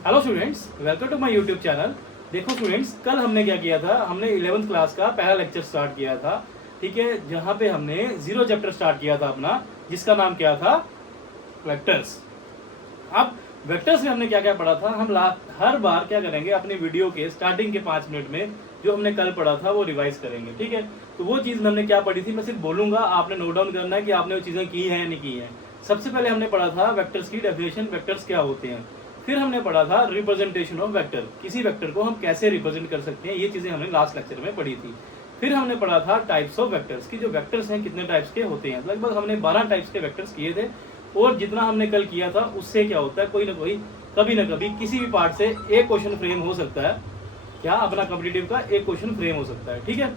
Hello students, welcome to my YouTube channel. देखो students, कल हमने क्या किया था, हमने 11th क्लास का पहला लेक्चर स्टार्ट किया था। ठीक है, जहाँ पे हमने जीरो चैप्टर स्टार्ट किया था अपना, जिसका नाम क्या था, वेक्टर्स। अब वेक्टर्स में हमने क्या क्या पढ़ा था, हम हर बार क्या करेंगे, अपने वीडियो के स्टार्टिंग के 5 मिनट में जो हमने कल पढ़ा था वो रिवाइज करेंगे। ठीक है, तो वो चीज़ हमने क्या पढ़ी थी मैं सिर्फ बोलूंगा, आपने नोट डाउन करना है कि आपने वो चीज़ें की हैं या नहीं की हैं। सबसे पहले हमने पढ़ा था वेक्टर्स की डेफिनेशन, वेक्टर्स क्या होते हैं। फिर हमने पढ़ा था रिप्रेजेंटेशन ऑफ वेक्टर, किसी वेक्टर को हम कैसे रिप्रेजेंट कर सकते हैं, ये चीज़ें हमने लास्ट लेक्चर में पढ़ी थी। फिर हमने पढ़ा था टाइप्स ऑफ वेक्टर्स की, जो वेक्टर्स हैं कितने टाइप्स के होते हैं। लगभग हमने 12 टाइप्स के वेक्टर्स किए थे, और जितना हमने कल किया था उससे क्या होता है, कोई ना कोई कभी ना कभी किसी भी पार्ट से एक क्वेश्चन फ्रेम हो सकता है। क्या अपना कॉम्पिटिटिव का एक क्वेश्चन फ्रेम हो सकता है। ठीक है,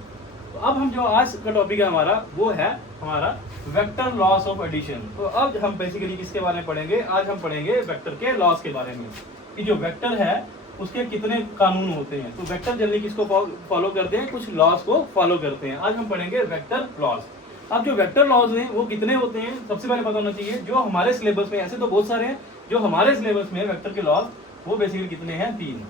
तो अब हम जो आज का टॉपिक है हमारा, वो है हमारा वेक्टर लॉस ऑफ एडिशन। तो अब हम बेसिकली किसके बारे में पढ़ेंगे, आज हम पढ़ेंगे वेक्टर के लॉस के बारे में, कि जो वेक्टर है उसके कितने कानून होते हैं। तो वेक्टर जनरली किसको फॉलो करते हैं, कुछ लॉस को फॉलो करते हैं। आज हम पढ़ेंगे वेक्टर लॉस। अब जो वेक्टर लॉज हैं वो कितने होते हैं, सबसे पहले पता होना चाहिए। जो हमारे सिलेबस में, ऐसे तो बहुत सारे हैं, जो हमारे सिलेबस में वेक्टर के लॉज वो बेसिकली कितने हैं, 3।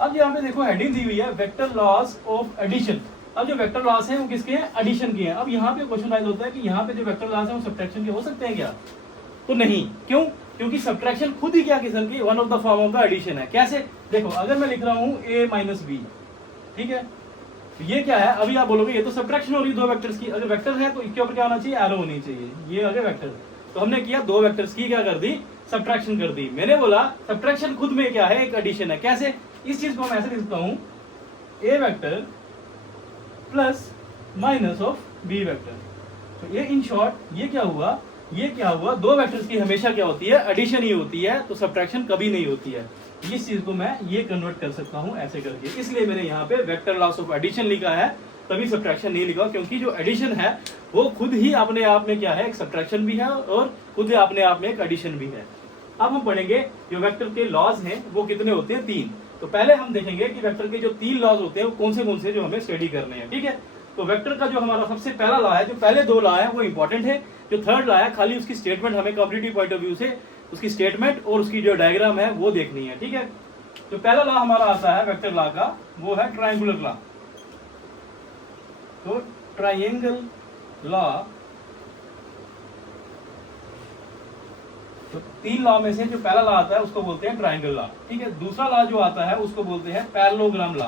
अब यहाँ पे देखो हेडिंग दी हुई है वेक्टर लॉस ऑफ एडिशन। अब जो वेक्टर लॉस है वो किसके हैं, एडिशन के हैं। अब यहाँ पे क्वेश्चन राइज होता है कि यहाँ पे जो वेक्टर लॉस है वो सब्ट्रैक्शन के हो सकते हैं क्या, तो नहीं। क्यों? क्योंकि सब्ट्रैक्शन खुद ही क्या किस्म की one of the form of the addition है। कैसे? देखो, अगर मैं लिख रहा हूँ a माइनस बी, ठीक है, तो ये क्या है, अभी आप बोलोगे ये तो सब्ट्रैक्शन हो रही है दो वेक्टर्स की। अगर वेक्टर है तो इसके ऊपर क्या होना चाहिए, एरो होनी चाहिए। ये आगे वेक्टर, तो हमने किया दो वेक्टर्स की क्या कर दी, सब्ट्रैक्शन कर दी। मैंने बोला सब्ट्रैक्शन खुद में क्या है, एक एडिशन है। कैसे? इस चीज को मैं ऐसे लिखता हूं, A vector plus minus of B vector. तो ये इन शॉर्ट ये क्या हुआ, ये क्या हुआ, दो वेक्टर्स की हमेशा क्या होती है, एडिशन ही होती है, तो सब्ट्रैक्शन कभी नहीं होती है। इस चीज को मैं ये कन्वर्ट कर सकता हूं ऐसे करके, इसलिए मैंने यहाँ पे वेक्टर लॉस ऑफ एडिशन लिखा है, तभी सब्ट्रैक्शन नहीं लिखा। क्योंकि जो एडिशन है वो खुद ही अपने आप में क्या है, एक सब्ट्रैक्शन भी है और खुद ही अपने आप में एक एडिशन भी है। अब हम पढ़ेंगे जो वेक्टर के लॉज हैं वो कितने होते हैं, 3। तो पहले हम देखेंगे कि वेक्टर के जो 3 लॉज होते हैं वो कौन से जो हमें स्टडी करने हैं। ठीक है, तो वेक्टर का जो हमारा सबसे पहला लॉ है, जो पहले 2 लॉ है वो इंपॉर्टेंट है। जो थर्ड लॉ है खाली उसकी स्टेटमेंट हमें कॉम्पिटिटिव पॉइंट ऑफ व्यू से उसकी स्टेटमेंट और उसकी जो डायग्राम है वो देखनी है। ठीक है, तो पहला लॉ हमारा आता है वेक्टर लॉ का, वो है ट्रायंगुलर लॉ। तो ट्रायंगल लॉ, तो 3 लॉ में से जो पहला लॉ आता है उसको बोलते हैं ट्रायंगल लॉ। ठीक है, दूसरा लॉ जो आता है उसको बोलते हैं पैरेललोग्राम लॉ।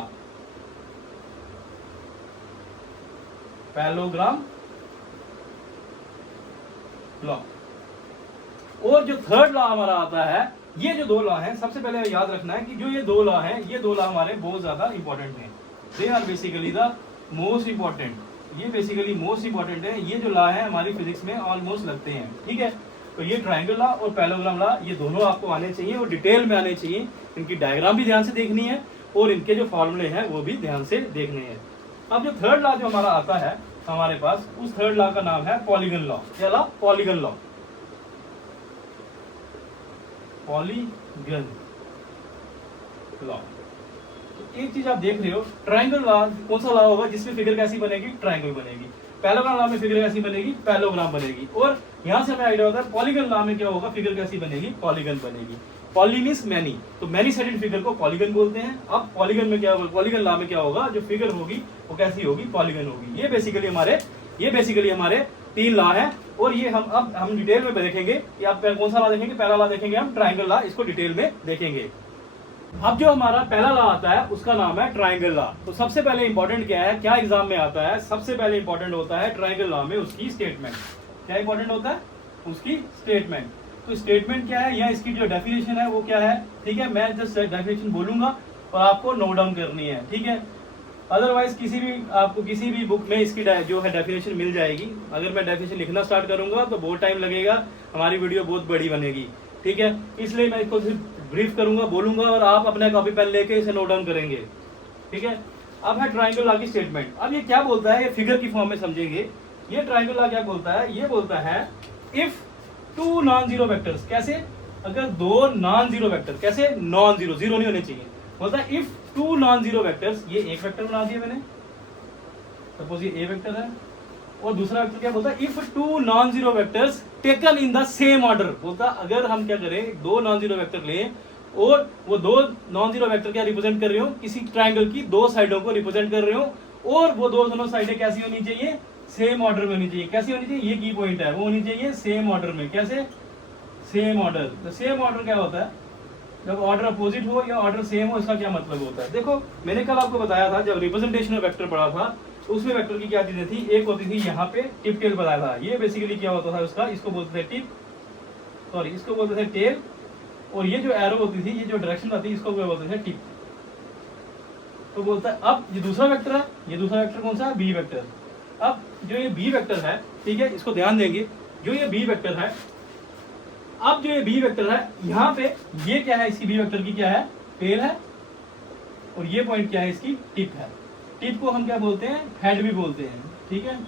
Parallelogram law. और जो थर्ड लॉ हमारा आता है, ये जो 2 लॉ हैं, सबसे पहले याद रखना है कि जो ये 2 लॉ हैं, ये 2 लॉ हमारे बहुत ज्यादा इंपॉर्टेंट हैं। They are basically the most important. ये बेसिकली मोस्ट इंपॉर्टेंट है। ये जो लॉ है हमारी फिजिक्स में ऑलमोस्ट लगते हैं। ठीक है, तो ये ट्रायंगल लॉ और पैरेललोग्राम लॉ, ये दोनों आपको आने चाहिए और डिटेल में आने चाहिए। इनकी डायग्राम भी ध्यान से देखनी है और इनके जो फॉर्मूले हैं वो भी ध्यान से देखने हैं। अब जो थर्ड लॉ जो हमारा आता है हमारे पास, उस थर्ड लॉ का नाम है पॉलीगन लॉ। क्या law? Polygon law. Polygon law. तो एक चीज आप देख रहे हो, ट्रायंगल लॉ कौन सा लॉ होगा जिसमें फिगर कैसी बनेगी, ट्रायंगल बनेगी। पैरेललोग्राम लॉ में फिगर कैसी बनेगी, पैरेललोग्राम बनेगी। और यहां से हमें आइडिया होता है पॉलीगन लॉ में क्या होगा, फिगर कैसी बनेगी, पॉलीगन बनेगी। पॉली मींस मैनी, तो मैनी साइडेड फिगर को पॉलीगन बोलते हैं। अब पॉलीगन में क्या होगा, पॉलीगन लॉ में क्या होगा, जो फिगर होगी वो कैसी होगी, पॉलीगन होगी। ये बेसिकली हमारे 3 लॉ है। और ये हम डिटेल में देखेंगे कि आप कौन सा लॉ देखेंगे, पहला लॉ देखेंगे हम ट्रायंगल लॉ, इसको डिटेल में देखेंगे। अब जो हमारा पहला लॉ आता है उसका नाम है ट्रायंगल लॉ। तो सबसे पहले इंपॉर्टेंट क्या है, क्या एग्जाम में आता है, सबसे पहले इंपॉर्टेंट होता है ट्रायंगल लॉ में उसकी स्टेटमेंट। क्या इंपॉर्टेंट होता है, उसकी स्टेटमेंट। तो स्टेटमेंट क्या है या इसकी जो डेफिनेशन है वो क्या है। ठीक है, मैं जस्ट डेफिनेशन बोलूंगा और आपको नोट डाउन करनी है। ठीक है, अदरवाइज आपको किसी भी बुक में इसकी जो है डेफिनेशन मिल जाएगी। अगर मैं डेफिनेशन लिखना स्टार्ट करूंगा तो बहुत टाइम लगेगा, हमारी वीडियो बहुत बड़ी बनेगी। ठीक है, इसलिए मैं इसको सिर्फ ब्रीफ करूंगा, बोलूंगा और आप अपना कॉपी पेन लेके इसे नोट डाउन करेंगे। ठीक है, अब है ट्रायंगल लॉ की स्टेटमेंट। अब ये क्या बोलता है, ये फिगर की फॉर्म में समझेंगे। ये ट्रायंगल लॉ क्या बोलता है, ये बोलता है इफ 2 नॉन जीरो वेक्टर्स, कैसे, अगर 2 नॉन जीरो वेक्टर, कैसे, नॉन जीरो, जीरो नहीं होने चाहिए, बोलता है इफ 2 नॉन जीरो वेक्टर्स, ये एक वेक्टर बना दिया मैंने, सपोज ये ए वेक्टर है, और दूसरा वेक्टर क्या बोलता है, if 2 non zero vectors taken in the same order. बोलता अगर हम क्या करें, 2 नॉन जीरो वेक्टर लें और वो दो नॉन जीरो वेक्टर क्या रिप्रेजेंट कर रहे हो, किसी ट्राइंगल की दो साइडों को रिप्रेजेंट कर रहे हो, और वो दोनों साइडें कैसी होनी चाहिए, सेम ऑर्डर में होनी चाहिए। कैसी होनी चाहिए, ये की पॉइंट है, वो होनी चाहिए सेम ऑर्डर में। कैसे, सेम ऑर्डर। तो सेम ऑर्डर क्या होता है, जब ऑर्डर अपोजिट हो या ऑर्डर सेम हो, इसका क्या मतलब होता है। देखो मैंने कल आपको बताया था, जब रिप्रेजेंटेशन ऑफ वेक्टर पढ़ा था, तो उसमें वेक्टर की क्या चीजें थी, एक होती थी यहाँ पे टिप टेल बताया था। ये बेसिकली क्या होता था उसका, इसको बोलते थे टिप, सॉरी इसको बोलते थे टेल, और ये जो एरो होती थी, ये जो डायरेक्शन आती है, इसको क्या बोलते थे, टिप। तो बोलता है अब ये दूसरा वेक्टर है, ये दूसरा वेक्टर कौन सा है, बी वेक्टर। अब जो ये बी वेक्टर है, ठीक है, इसको ध्यान देंगे, जो ये बी वेक्टर है, अब जो ये बी वेक्टर है, यहाँ पे ये क्या है, इसकी बी वेक्टर की क्या है, टेल है, और ये पॉइंट क्या है, इसकी टिप है। टिप को हम क्या बोलते हैं, हेड भी बोलते हैं, ठीक है,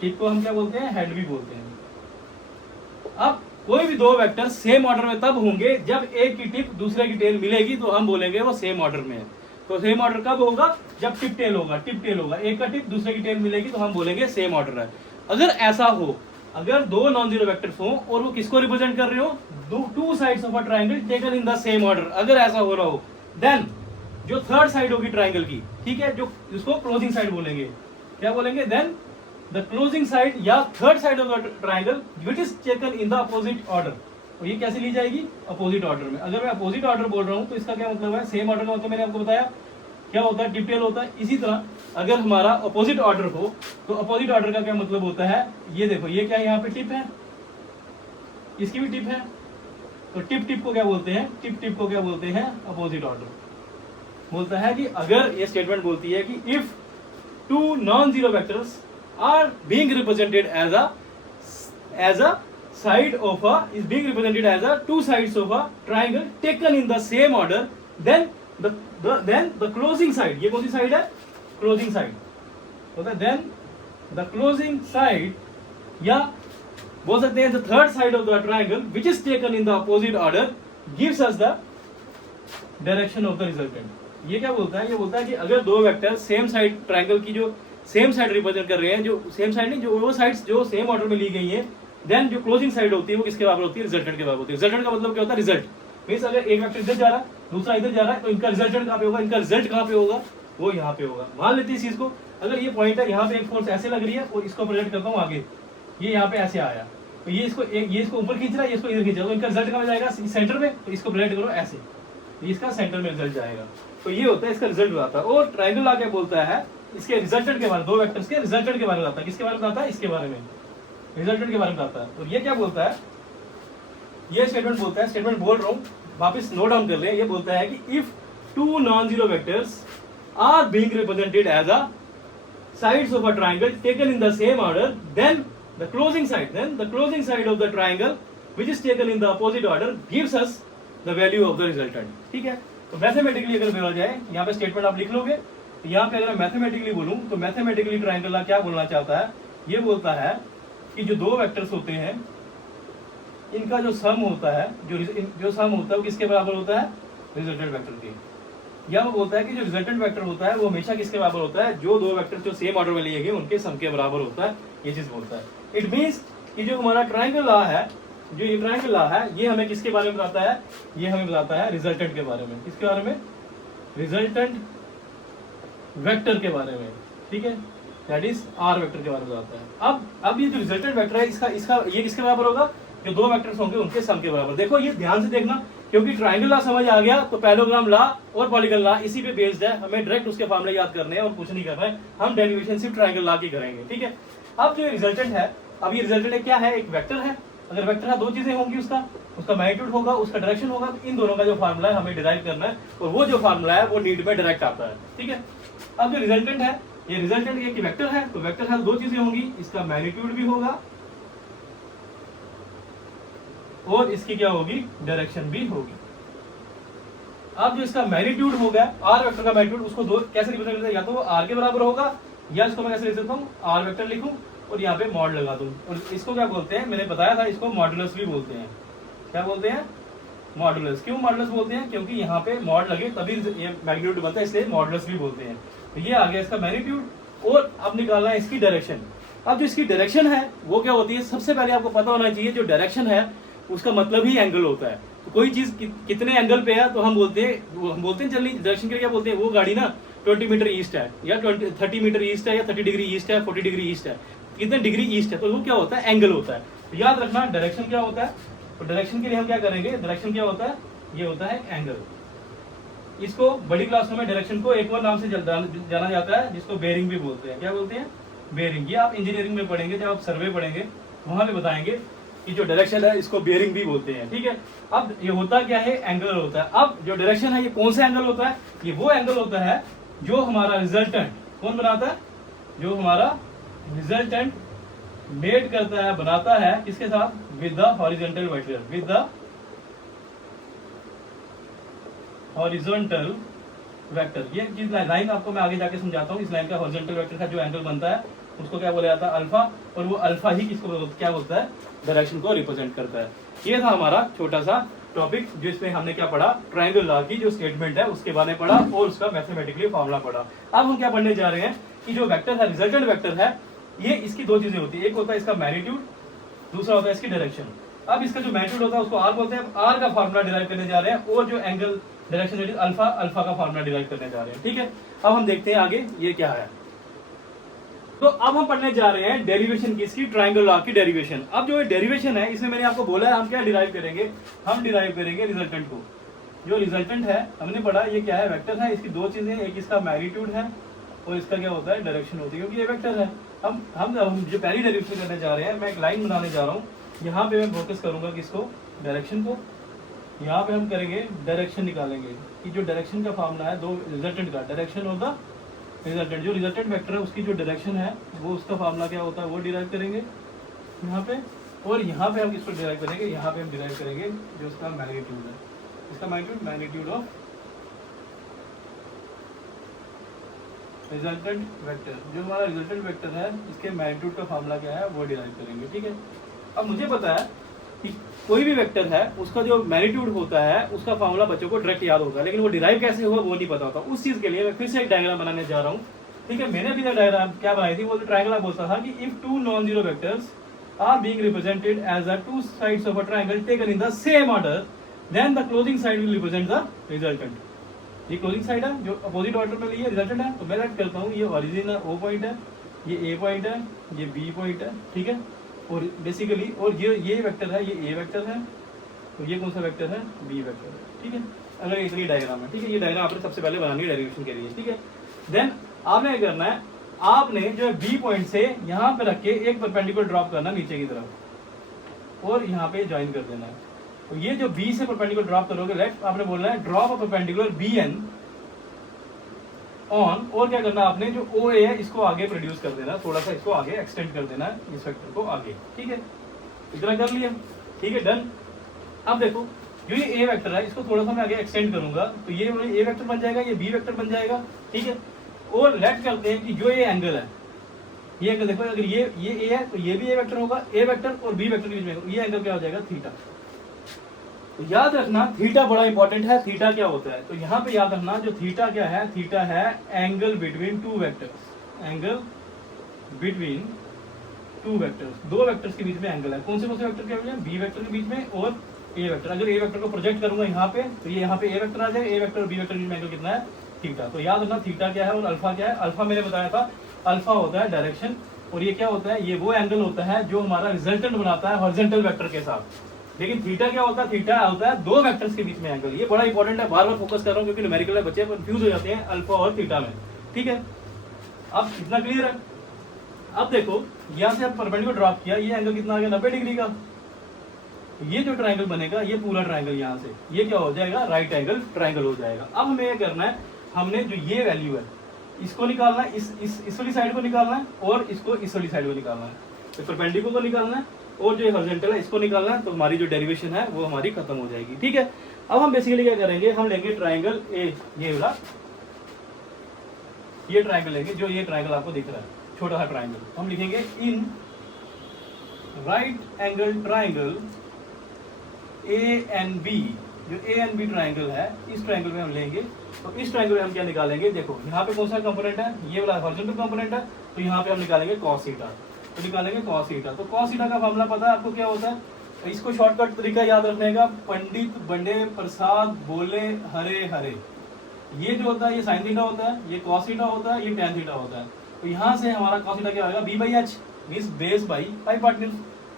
टिप को हम क्या बोलते हैं, हेड भी बोलते हैं। अब कोई भी दो वेक्टर सेम ऑर्डर में तब होंगे जब एक की टिप दूसरे की टेल मिलेगी, तो हम बोलेंगे वो सेम ऑर्डर में है। तो सेम ऑर्डर कब होगा, जब टिप टेल होगा, टिप टेल होगा, एक का टिप दूसरे की टेल मिलेगी, तो हम बोलेंगे सेम ऑर्डर है। अगर ऐसा हो, अगर दो नॉन जीरो वेक्टर्स हो और वो किसको रिप्रेजेंट कर रहे हो, to sides of a triangle taken in the same order, अगर ऐसा हो रहा हो, देन जो थर्ड साइड होगी ट्रायंगल की, ठीक है, जो जिसको क्लोजिंग साइड बोलेंगे, क्या बोलेंगे, देन द क्लोजिंग साइड या third side of the triangle which is taken in the opposite order. और ये कैसे ली जाएगी, अपोजिट ऑर्डर में। अगर मैं अपोजिट ऑर्डर बोल रहा हूँ तो इसका क्या मतलब है, सेम ऑर्डर का मतलब मैंने आपको बताया क्या होता है, टिप टेल होता है। इसी तरह अगर हमारा अपोजिट ऑर्डर हो, तो अपोजिट ऑर्डर का क्या मतलब होता है, ये देखो, ये क्या यहाँ पे टिप है, इसकी भी टिप है, तो टिप टिप को क्या बोलते हैं, टिप टिप को क्या बोलते हैं, अपोजिट ऑर्डर। बोलता है कि अगर ये स्टेटमेंट बोलती है कि if two non zero vectors are being represented as a side of a is being represented as a two sides of a triangle taken in the same order, then the closing side, ये कौन सी side है, closing side होता है, then the closing side या बोल सकते हैं the third side of the triangle which is taken in the opposite order gives us the direction of the resultant। ये क्या बोलता है, ये बोलता है कि अगर दो वेक्टर सेम साइड ट्रायंगल की जो सेम साइड रिप्रेजेंट कर रहे हैं, जो सेम साइड नहीं, जो वो साइड्स जो सेम ऑर्डर में ली गई है, देन जो क्लोजिंग साइड होती है वो किसके बराबर होती है, रिजल्टेंट के बराबर होती है। रिजल्टेंट का मतलब क्या होता है, रिजल्ट मींस अगर एक वेक्टर इधर जा रहा है, दूसरा इधर जा रहा है, तो इनका रिजल्टेंट कहाँ पे होगा, इनका रिजल्ट कहाँ पे होगा, वो यहाँ पे होगा। मान लेते हैं इस चीज को, अगर ये पॉइंट है, यहाँ पे एक फोर्स ऐसे लग रही है और इसको प्रोजेक्ट करता हूँ आगे, ये यहाँ पे ऐसे आया, तो ये इसको ऊपर खींच रहा है, ये इसको इधर खींच रहा है, तो इनका रिजल्ट कहाँ जाएगा, सेंटर में, तो इसको प्रोजेक्ट करो ऐसे, इसका सेंटर में रिजल्ट जाएगा। तो ये होता है, इसका रिजल्ट बताता है। और ट्रायंगल आगे बोलता है इसके रिजल्टेंट के बारे में, दो वेक्टर्स के रिजल्टेंट के बारे में बताता है, किसके बारे में बताता है, इसके बारे में, रिजल्टेंट के बारे में बताता है। और ये क्या बोलता है, ये स्टेटमेंट बोलता है, स्टेटमेंट बोल रहा हूँ, वापस नोट डाउन कर ले। ये बोलता है कि if two non zero vectors are being represented as a sides of a triangle taken in the same order, then the closing side of the triangle which is taken in the opposite order gives us the value of the resultant। ठीक है, तो mathematically अगर बोला जाए, यहाँ पे statement आप लिख लोगे, तो यहाँ पे अगर मैं मैथमेटिकली बोलूँ, तो मैथमेटिकली ट्रायंगल क्या बोलना चाहता है, ये बोलता है कि जो दो वेक्टर्स होते हैं, इनका जो सम होता है, जो सम होता है वो किसके बराबर होता है, रिजल्टेंट वेक्टर के। या वो बोलता है कि जो रिजल्टेंट वेक्टर होता है वो हमेशा किसके बराबर होता है, जो दो वेक्टर जो सेम ऑर्डर में लिए गए उनके सम के बराबर होता है। ये चीज बोलता है। इट मींस कि जो हमारा ट्रायंगल लॉ है, जो ये ट्रायंगल लॉ है, ये हमें किसके बारे में बताता है, ये हमें बताता है रिजल्टेंट के बारे में। किसके बारे में, रिजल्टेंट वेक्टर के बारे में। ठीक है, दैट इज आर वेक्टर के बारे में बताता है। अब ये जो रिजल्टेंट वेक्टर है, इसका ये किसके बराबर होगा, जो दो वेक्टर्स होंगे उनके सम के बराबर। देखो ये ध्यान से देखना, क्योंकि ट्रायंगल लॉ समझ आ गया तो पैरेललोग्राम लॉ और पॉलीगन लॉ इसी पे बेस्ड है, हमें डायरेक्ट उसके फार्मूले याद करने हैं और कुछ नहीं करना है, हम डेरिवेशन सिर्फ ट्रायंगल लॉ की करेंगे। ठीक है, अब जो रिजल्टेंट है, अब ये रिजल्टेंट क्या है, एक वेक्टर है। अगर वेक्टर है, दो चीजें होंगी, उसका मैग्नीट्यूड होगा, उसका डायरेक्शन होगा। तो इन दोनों का जो फार्मूला है हमें डिराइव करना है, और वो जो फार्मूला है वो नीड में डायरेक्ट आता है। ठीक है, अब जो रिजल्टेंट है, ये रिजल्टेंट एक वेक्टर है, तो वेक्टर है, दो चीजें होंगी, इसका मैग्नीट्यूड भी होगा और इसकी क्या होगी, डायरेक्शन भी होगी। अब जो इसका मैग्नीट्यूड होगा, आर वेक्टर का मैग्नीट्यूड, उसको दो कैसे रिप्रेजेंट करते हैं, या तो वो आर के बराबर होगा, या इसको मैं कैसे लिख सकता हूँ, आर वेक्टर लिखूं और यहाँ पे मॉड लगा दूं। और इसको क्या बोलते हैं, मैंने बताया था, इसको मॉडुलस भी बोलते हैं। क्या बोलते हैं, मॉडुलस। क्यों मॉडुलस बोलते हैं, क्योंकि यहाँ पे मॉड लगे तभी ये मैग्नीट्यूड बनता है, इसलिए मॉडुलस भी बोलते हैं। तो ये आ गया इसका मैग्नीट्यूड। और अब निकालना है इसकी डायरेक्शन। अब जो इसकी डायरेक्शन है वो क्या होती है, सबसे पहले आपको पता होना चाहिए, जो डायरेक्शन है उसका मतलब ही एंगल होता है। कोई चीज कितने एंगल पे है तो हम बोलते हैं जनरली डायरेक्शन के लिए क्या बोलते हैं, वो गाड़ी ना 20 मीटर ईस्ट है या 30 मीटर ईस्ट है या 30 डिग्री ईस्ट है, 40 डिग्री ईस्ट है, कितने डिग्री ईस्ट है, तो वो क्या होता है, एंगल होता है। तो याद रखना डायरेक्शन क्या होता है, तो डायरेक्शन के लिए हम क्या करेंगे, डायरेक्शन क्या होता है, ये होता है एंगल। इसको बड़ी क्लासों में डायरेक्शन को एक और नाम से जाना जाता है जिसको बेरिंग भी बोलते हैं। क्या बोलते हैं, बेरिंग। ये आप इंजीनियरिंग में पढ़ेंगे, जब आप सर्वे पढ़ेंगे वहां पे बताएंगे कि जो डायरेक्शन है इसको बेरिंग भी बोलते हैं। ठीक है, अब ये होता क्या है, एंगल होता है। अब जो डायरेक्शन है ये कौन सा एंगल होता है, ये वो एंगल होता है जो हमारा रिजल्टेंट कौन बनाता है, जो हमारा रिजल्टेंट मेड करता है, बनाता है किसके साथ, with the horizontal vector, with the horizontal vector. ये चीज लाइन आपको मैं आगे जाके समझाता हूँ। इस लाइन का हॉरिजॉन्टल वेक्टर का जो एंगल बनता है उसको क्या बोला जाता है, अल्फा। और वो अल्फा ही किसको क्या बोलता है, डायरेक्शन को रिप्रेजेंट करता है। ये था हमारा छोटा सा टॉपिक जिसमें हमने क्या पढ़ा, ट्रायंगल लॉ की जो स्टेटमेंट है उसके बारे में पढ़ा और उसका मैथमेटिकली फॉर्मूला पढ़ा। अब हम क्या पढ़ने जा रहे हैं कि जो वेक्टर है, रिजल्टेंट वेक्टर है, ये इसकी दो चीजें होती है, एक होता है इसका मैग्नीट्यूड, दूसरा होता है इसकी डायरेक्शन। अब इसका जो मैग्नीट्यूड होता है उसको आर बोलते हैं, आर का फॉर्मूला डिराइव करने जा रहे हैं, और जो एंगल डायरेक्शन अल्फा, अल्फा का फॉर्मूला डिराइव करने जा रहे हैं। ठीक है, अब हम देखते हैं आगे ये क्या है। तो अब हम पढ़ने जा रहे हैं डेरिवेशन की, इसकी ट्रायंगल लॉ की डेरिवेशन। अब जो डेरिवेशन है इसमें मैंने आपको बोला है हम क्या डिराइव करेंगे, हम डिराइव करेंगे रिजल्टेंट को। जो रिजल्टेंट है हमने पढ़ा ये क्या है, वेक्टर है, इसकी दो चीजें, एक इसका मैग्नीट्यूड है और इसका क्या होता है, डायरेक्शन होती है, क्योंकि ये वेक्टर है। हम जो पहली डेरिवेशन करने जा रहे हैं, मैं एक लाइन बनाने जा रहा हूँ, यहाँ पे मैं फोकस करूंगा किसको, डायरेक्शन को। यहाँ पे हम करेंगे डायरेक्शन निकालेंगे कि जो डायरेक्शन का फॉर्मूला है दो रिजल्टेंट का, डायरेक्शन और द रिजल्टेंट। जो रिजल्टेंट वेक्टर है उसकी जो डायरेक्शन है वो उसका फॉर्मूला क्या होता है वो डिराइव करेंगे यहाँ पे, और यहाँ पे हम किसको डिराइव करेंगे, यहाँ पे हम डिराइव करेंगे जो उसका मैग्नीट्यूड है, इसका मैग्नीट्यूड ऑफ रिजल्टेंट वेक्टर। जो हमारा रिजल्टेंट वेक्टर है इसके मैग्नीट्यूड का फॉर्मूला क्या है वो डिराइव करेंगे। ठीक है, अब मुझे पता है कि कोई भी वेक्टर है उसका जो मैग्नीट्यूड होता है उसका फॉर्मूला बच्चों को डायरेक्ट याद होता है, लेकिन वो डिराइव कैसे हुआ वो नहीं पता होता। उस चीज के लिए मैं फिर से एक डायग्राम बनाने जा रहा हूँ। ठीक है, मैंने भी डायग्राम क्या बनाई थी, वो ट्रायंगल बोलता था कि if two non zero vectors are being represented as the two sides of a triangle taken in the same order, then the closing side will represent the resultant. ये क्लोजिंग साइड है जो opposite order में लिए resultant है, तो मैं right करता हूँ, ये ओरिजिन है, ओ पॉइंट है, ये ए पॉइंट है, ये बी पॉइंट है। ठीक है, और बेसिकली और ये वेक्टर है, ये ए वेक्टर है, तो ये कौन सा वेक्टर है, बी वेक्टर है। ठीक है, अगर इसलिए डायग्राम है। ठीक है, ये डायग्राम आपने सबसे पहले बनानी है डेरिवेशन के लिए। ठीक है, देन आपने क्या करना है, आपने जो है बी पॉइंट से यहाँ पे रख के एक परपेंडिकुलर ड्रॉप करना नीचे की तरफ और यहाँ पे ज्वाइन कर देना है। तो ये जो बी से परपेंडिकुलर ड्रॉप करोगे, लेट आपने बोलना है drop a perpendicular B N on, और क्या करना आपने जो ओ ए है इसको आगे प्रोड्यूस कर देना, थोड़ा सा इसको आगे एक्सटेंड कर देना है, इस वेक्टर को आगे। ठीक है, इतना कर लिया। ठीक है, डन। अब देखो जो ये ए वेक्टर है इसको थोड़ा सा मैं आगे एक्सटेंड करूंगा तो ये ए वेक्टर बन जाएगा, ये बी वेक्टर बन जाएगा। ठीक है, और लेट करते हैं कि जो ये एंगल है, ये एंगल देखो, अगर ये ए है तो ये भी ए वेक्टर होगा, ए वेक्टर और बी वेक्टर के बीच में ये एंगल क्या हो जाएगा, थीटा। तो याद रखना थीटा बड़ा इंपॉर्टेंट है। थीटा क्या होता है, तो यहाँ पे याद रखना जो थीटा क्या है, थीटा है angle between two vectors, angle between two vectors, दो वेक्टर्स के बीच में एंगल है। कौन से वेक्टर के बीच में, बी वेक्टर के बीच में और ए वेक्टर। अगर ए वेक्टर को प्रोजेक्ट करूंगा यहाँ पे तो ये यहाँ पे ए वेक्टर आ जाएगा, ए वेक्टर और बी वेक्टर के बीच में एंगल कितना है, थीटा। तो याद रखना थीटा क्या है और अल्फा क्या है। अल्फा मैंने बताया था, अल्फा होता है डायरेक्शन, और ये क्या होता है, ये वो एंगल होता है जो हमारा रिजल्टेंट बनाता है हॉरिजॉन्टल वेक्टर के साथ। लेकिन थीटा क्या होता है, थीटा होता है दो वेक्टर्स के बीच में एंगल। ये बड़ा इंपॉर्टेंट है, बार बार फोकस कर रहा हूँ क्योंकि न्यूमेरिकल में बच्चे कंफ्यूज हो जाते हैं अल्फा और थीटा में। ठीक है, अब इतना क्लियर है। अब देखो यहाँ से आप परपेंडिकुलर ड्रॉप किया, ये एंगल कितना आ गया, 90 डिग्री का। ये जो ट्रायंगल बनेगा, ये पूरा ट्रायंगल यहाँ से ये क्या हो जाएगा, राइट एंगल ट्रायंगल हो जाएगा। अब हमें ये करना है, हमने जो ये वैल्यू है इसको निकालना है, इस वाली साइड को निकालना है और इसको इस वाली साइड को निकालना है, तो परपेंडिकुलर को निकालना है और जो हॉरिजॉन्टल है इसको निकालना है, तो हमारी जो डेरिवेशन है वो हमारी खत्म हो जाएगी। ठीक है, अब हम बेसिकली क्या करेंगे, हम लेंगे ट्रायंगल ए, ये वाला ये ट्रायंगल लेंगे, जो ये ट्रायंगल आपको दिख रहा है छोटा सा ट्रायंगल, हम लिखेंगे in right angle triangle A and B. जो ए एंड बी ट्रायंगल है इस ट्रायंगल में हम लेंगे, तो इस ट्रायंगल में हम क्या निकालेंगे, देखो यहाँ पे कौन सा कंपोनेंट है, ये वाला हॉरिजॉन्टल कंपोनेंट है, तो यहाँ पे हम निकालेंगे cos थीटा। तो निकालेंगे cos थीटा। तो cos थीटा का फॉर्मूला पता है आपको क्या होता है, इसको शॉर्टकट तरीका याद रखने का, पंडित बंडे प्रसाद बोले हरे हरे। ये जो होता है ये साइन थीटा होता है, ये कॉस थीटा होता है, ये टैन थीटा होता है। तो यहाँ से हमारा कॉस थीटा क्या होगा, B by H means base by hypotenuse.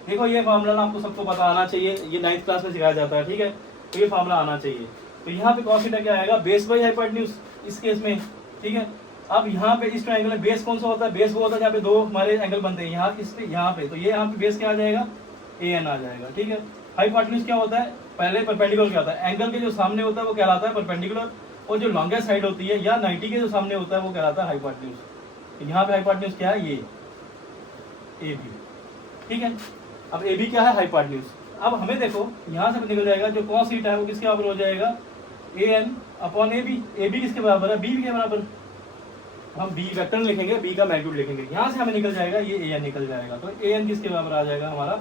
देखो ये फार्मूला आपको सबको पता आना चाहिए, ये 9th क्लास में सिखाया जाता है, ठीक है। तो ये फार्मूला आना चाहिए। तो यहाँ पे कॉस थीटा क्या आएगा, बेस बाई हाइपोटेन्यूज इस केस में, ठीक है। अब यहाँ पे इस ट्रायंगल में बेस कौन सा होता है, बेस वो होता है जहाँ पे दो हमारे एंगल बनते हैं, यहाँ इस पे यहाँ पे, तो ये यहाँ पे बेस क्या आ जाएगा, ए एन आ जाएगा, ठीक है। हाइपोटेन्यूज क्या होता है, पहले परपेंडिकुलर क्या होता है, एंगल के जो सामने होता है वो कहलाता है परपेंडिकुलर, और जो लॉन्गेस्ट साइड होती है या 90 के जो सामने होता है वो कहलाता है हाइपोटेन्यूज। यहाँ पे हाइपोटेन्यूज क्या है, ये ए बी, ठीक है। अब ए बी क्या है, हाइपोटेन्यूज। अब हमें देखो यहाँ से निकल जाएगा जो कॉस थीटा है वो किसके बराबर हो जाएगा, A N upon A B. A B किसके बराबर है, बी के बराबर। हम बी वेक्टर लिखेंगे, बी का मैग्नीट्यूड लिखेंगे, यहाँ से हमें निकल जाएगा ये ए एन निकल जाएगा। तो ए एन किसके बराबर आ जाएगा हमारा,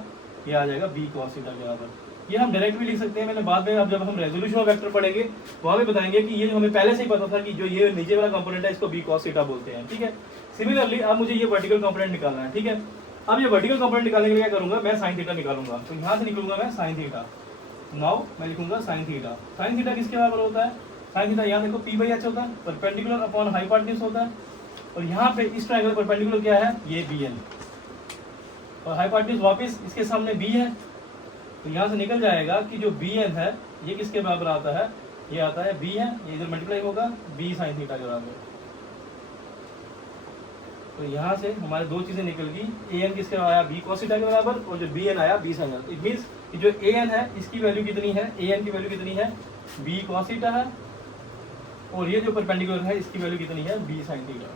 ये आ जाएगा बी कॉस थीटा के बराबर। ये हम डायरेक्ट भी लिख सकते हैं, मैंने बाद में अब जब हम रेजोल्यूशन ऑफ वेक्टर पढ़ेंगे वहाँ भी बताएंगे कि ये जो हमें पहले से ही पता था कि जो ये नीचे वाला कंपोनेंट है इसको बी कॉस थीटा बोलते हैं, ठीक है। सिमिलरली अब मुझे ये वर्टिकल कंपोनेंट निकालना है, ठीक है। अब ये वर्टिकल कंपोनेंट निकालने के लिए क्या करूंगा, मैं साइन थीटा निकालूंगा। तो यहाँ से निकलूंगा मैं साइन थीटा, नाउ मैं लिखूंगा साइन थीटा। साइन थीटा किसके बराबर होता है, साइन थीटा यहाँ देखो पी बाई एच होता है, परपेंडिकुलर अपॉन हाइपोटेन्यूज होता है, और यहाँ पे इस ट्रायंगल परपेंडिकुलर क्या है, ये बी एन, और हाइपोटेन्यूज वापस इसके सामने बी है। तो यहाँ से निकल जाएगा कि जो बी एन है ये किसके बराबर आता है, ये आता है बी है, ये इधर मल्टीप्लाई होगा बी साइन थीटा के बराबर। तो यहाँ से हमारे दो चीजें निकल गई, ए एन किसके आया, बी कॉस थीटा के बराबर, और जो बी एन आया B sine theta. It means कि जो ए एन है इसकी वैल्यू कितनी है, ए एन की वैल्यू कितनी है, बी कॉस थीटा है, और ये जो परपेंडिकुलर है इसकी वैल्यू कितनी है, बी साइन थीटा।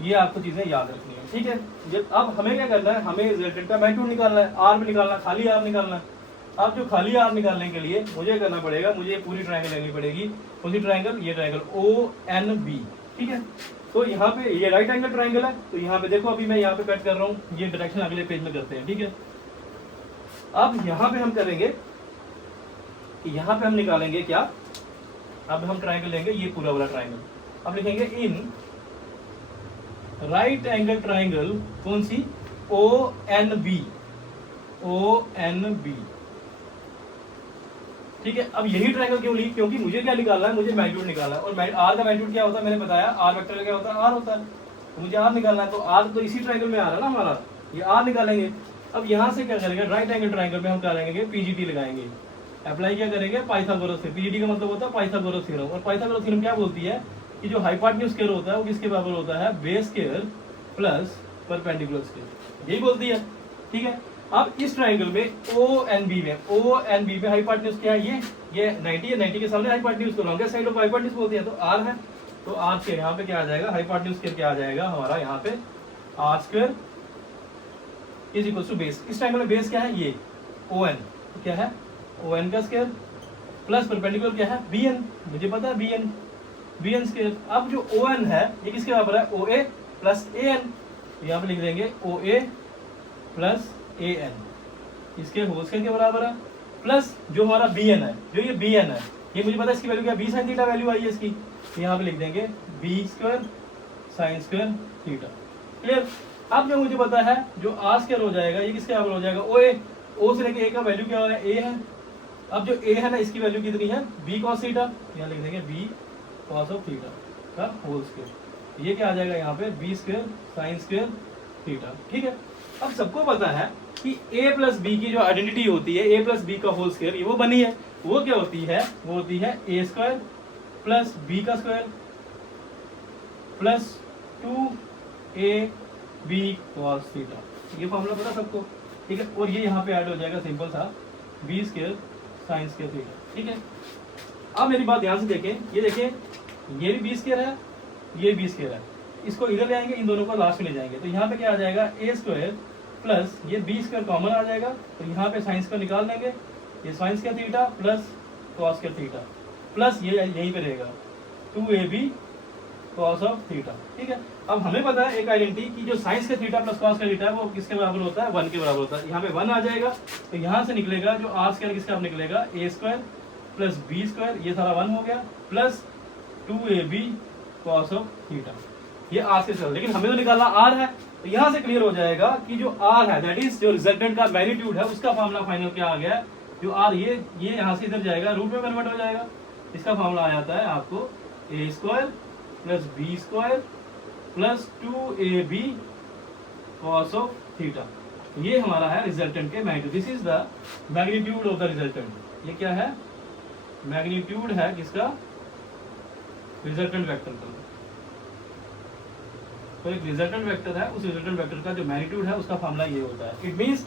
ये आपको चीजें याद रखनी है, ठीक है। जब अब हमें क्या करना है, हमें रिजल्टेंट का मैग्नीट्यूड निकालना है, आर भी निकालना है, खाली आर निकालना है। अब जो खाली आर निकालने के लिए मुझे करना पड़ेगा, मुझे पूरी ट्रायंगल लेनी पड़ेगी। कौन सी ट्रायंगल, ये ट्रायंगल ओ एन बी, ठीक है। तो यहाँ पे ये राइट एंगल ट्रायंगल है, तो यहाँ पे देखो अभी मैं यहाँ पे कट कर रहा हूँ, ये डायरेक्शन अगले पेज में करते हैं, ठीक है। अब यहाँ पे हम करेंगे कि यहाँ पे हम निकालेंगे क्या, अब हम ट्रायंगल लेंगे ये पूरा वाला ट्रायंगल। अब लिखेंगे इन राइट एंगल ट्रायंगल कौन सी, O N B, O N B, ठीक है। अब यही ट्रायंगल क्यों ली, क्योंकि मुझे क्या निकालना है, मुझे मैग्नीट्यूड निकालना है, और आर का मैग्नीट्यूड क्या होता है मैंने बताया, आर वेक्टर क्या होता है, आर होता है। तो मुझे आर निकालना है, तो आर तो इसी ट्रायंगल में आ रहा है ना हमारा, ये आर निकालेंगे। अब यहाँ से क्या करेंगे, राइट एंगल ट्रायंगल में हम क्या करेंगे, पीजीटी लगाएंगे, अप्लाई क्या करेंगे, पाइथागोरस थ्योरम। पीजीटी का मतलब होता है पाइथागोरस थ्योरम, और पाइथागोरस थ्योरम क्या बोलती है कि जो हाइपोटेन्यूज स्क्वायर होता है वो किसके बराबर होता है, base square plus perpendicular square, यही बोलती है, ठीक है। अब इस ट्रायंगल में ओ एन बी में हाइपोटेन्यूज क्या है, ये 90 है, 90 के सामने हाइपोटेन्यूज को लॉन्गेस्ट साइड ऑफ हाइपोटेन्यूज बोलते हैं, तो आर है। तो आर के यहाँ पे क्या आ जाएगा, हाइपोटेन्यूज स्क्वायर क्या आ जाएगा हमारा यहाँ पे, R square is equal to base. इस ट्रायंगल में बेस क्या है, ये ओ एन, तो क्या है ओ एन का स्क्वायर प्लस परपेंडिकुलर क्या है, बी एन, मुझे पता है बी एन स्क्वायर। अब जो ओ एन है ये किसके बराबर है, ओ ए प्लस ए एन, यहाँ पे लिख देंगे ओ ए प्लस ए एन, इसके होल स्क्वायर के बराबर है, प्लस जो हमारा बी एन है, जो ये बी एन है, ये मुझे पता है इसकी वैल्यू क्या, बी साइन थीटा वैल्यू आई है इसकी, तो यहाँ पे लिख देंगे B square sine square theta, clear. अब जो मुझे पता है जो आर स्क्वायर हो जाएगा ये किसके बराबर हो जाएगा, ओ ए, ओ से लेके ए का वैल्यू क्या है, ए है। अब जो ए है ना इसकी वैल्यू कितनी है, बी कॉस थीटा, यहाँ लिख देंगे बी कॉस ऑफ थीटा का होल स्क्वायर, ये क्या आ जाएगा यहाँ पे, B square sine square theta, ठीक है। अब सबको पता है कि a प्लस बी की जो आइडेंटिटी होती है, a प्लस बी का होल स्क्वायर, ये वो बनी है, वो क्या होती है, वो होती है a स्क्वायर प्लस बी का square plus 2ab cos theta, ये फॉर्मूला पता सबको, ठीक है। और ये यहाँ पे ऐड हो जाएगा सिंपल सा b square sine square theta, ठीक है। अब मेरी बात ध्यान से देखें, ये देखें ये भी b स्क्वायर है, ये b स्क्वायर है, इसको इधर ले आएंगे, इन दोनों को लास्ट में ले जाएंगे, तो यहाँ पे क्या आ जाएगा, a स्क्वायर प्लस ये बी स्क्वायर कॉमन आ जाएगा, तो यहाँ पे साइन स्क्वायर निकाल लेंगे, ये sign square theta plus cos square theta plus ये यहीं पे रहेगा 2ab कॉस ऑफ थीटा, ठीक है। अब हमें पता है एक आइडेंटिटी कि जो sign square theta plus cos square theta है वो किसके बराबर होता है, 1 के बराबर होता है। यहाँ पे 1 आ जाएगा, तो यहाँ से निकलेगा जो आर स्क्वायर किसका निकलेगा, ए स्क्वायर प्लस बी स्क्वायर, ये सारा 1 हो गया, plus 2ab cos of theta, ये आर से चल, लेकिन हमें तो निकालना आर है, तो यहाँ से क्लियर हो जाएगा कि जो आर है दैट इज जो रिजल्टेंट का मैग्नीट्यूड है उसका फार्मूला फाइनल क्या आ गया, जो आर ये यहाँ से इधर जाएगा रूट में कन्वर्ट हो जाएगा। इसका फार्मूला आ जाता है आपको A square plus B square plus 2ab cos of theta. ये हमारा है रिजल्टेंट के magnitude. This is the magnitude of the resultant. ये क्या है, मैग्नीट्यूड है किसका, रिजल्टेंट वेक्टर का। तो एक रिजल्टेंट वेक्टर है, उस रिजल्टेंट वेक्टर का जो मैग्नीट्यूड है उसका फार्मूला ये होता है। इट मींस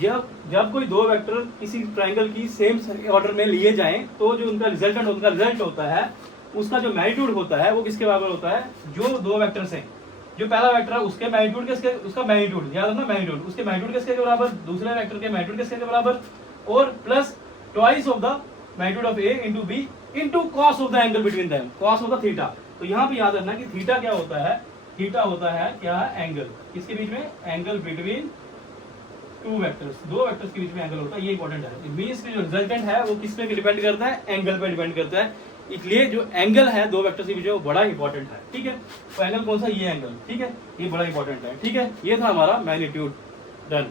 जब कोई दो वेक्टर किसी ट्रायंगल की सेम ऑर्डर में लिए जाएं तो जो उनका रिजल्टेंट उनका रिजल्ट होता है उसका जो मैग्नीट्यूड होता है वो किसके बराबर होता है, जो दो वेक्टर्स हैं, जो पहला वेक्टर है उसके मैग्नीट्यूड किसके, उसका मैग्नीट्यूड याद रखना मैग्नीट्यूड, उसके मैग्नीट्यूड किसके बराबर, दूसरे वेक्टर के मैग्नीट्यूड किसके बराबर, और plus twice of the magnitude of A into B into cos of the angle between them, cos of the theta. तो यहाँ पे याद रखना कि थीटा क्या होता है, थीटा होता है क्या है, एंगल किसके बीच में, एंगल बिटवीन टू वेक्टर्स, दो वेक्टर्स के बीच में एंगल होता है। ये इंपॉर्टेंट है। इट मींस कि जो रिजल्टेंट है वो किस पे डिपेंड करता है, एंगल पे डिपेंड करता है। इसलिए जो एंगल है दो वेक्टर्स के बीच में वो बड़ा इंपॉर्टेंट है। ठीक है, तो एंगल कौन सा, ये एंगल, ठीक है, ये बड़ा इंपॉर्टेंट है। ठीक है, ये था हमारा मैग्नीट्यूड डन।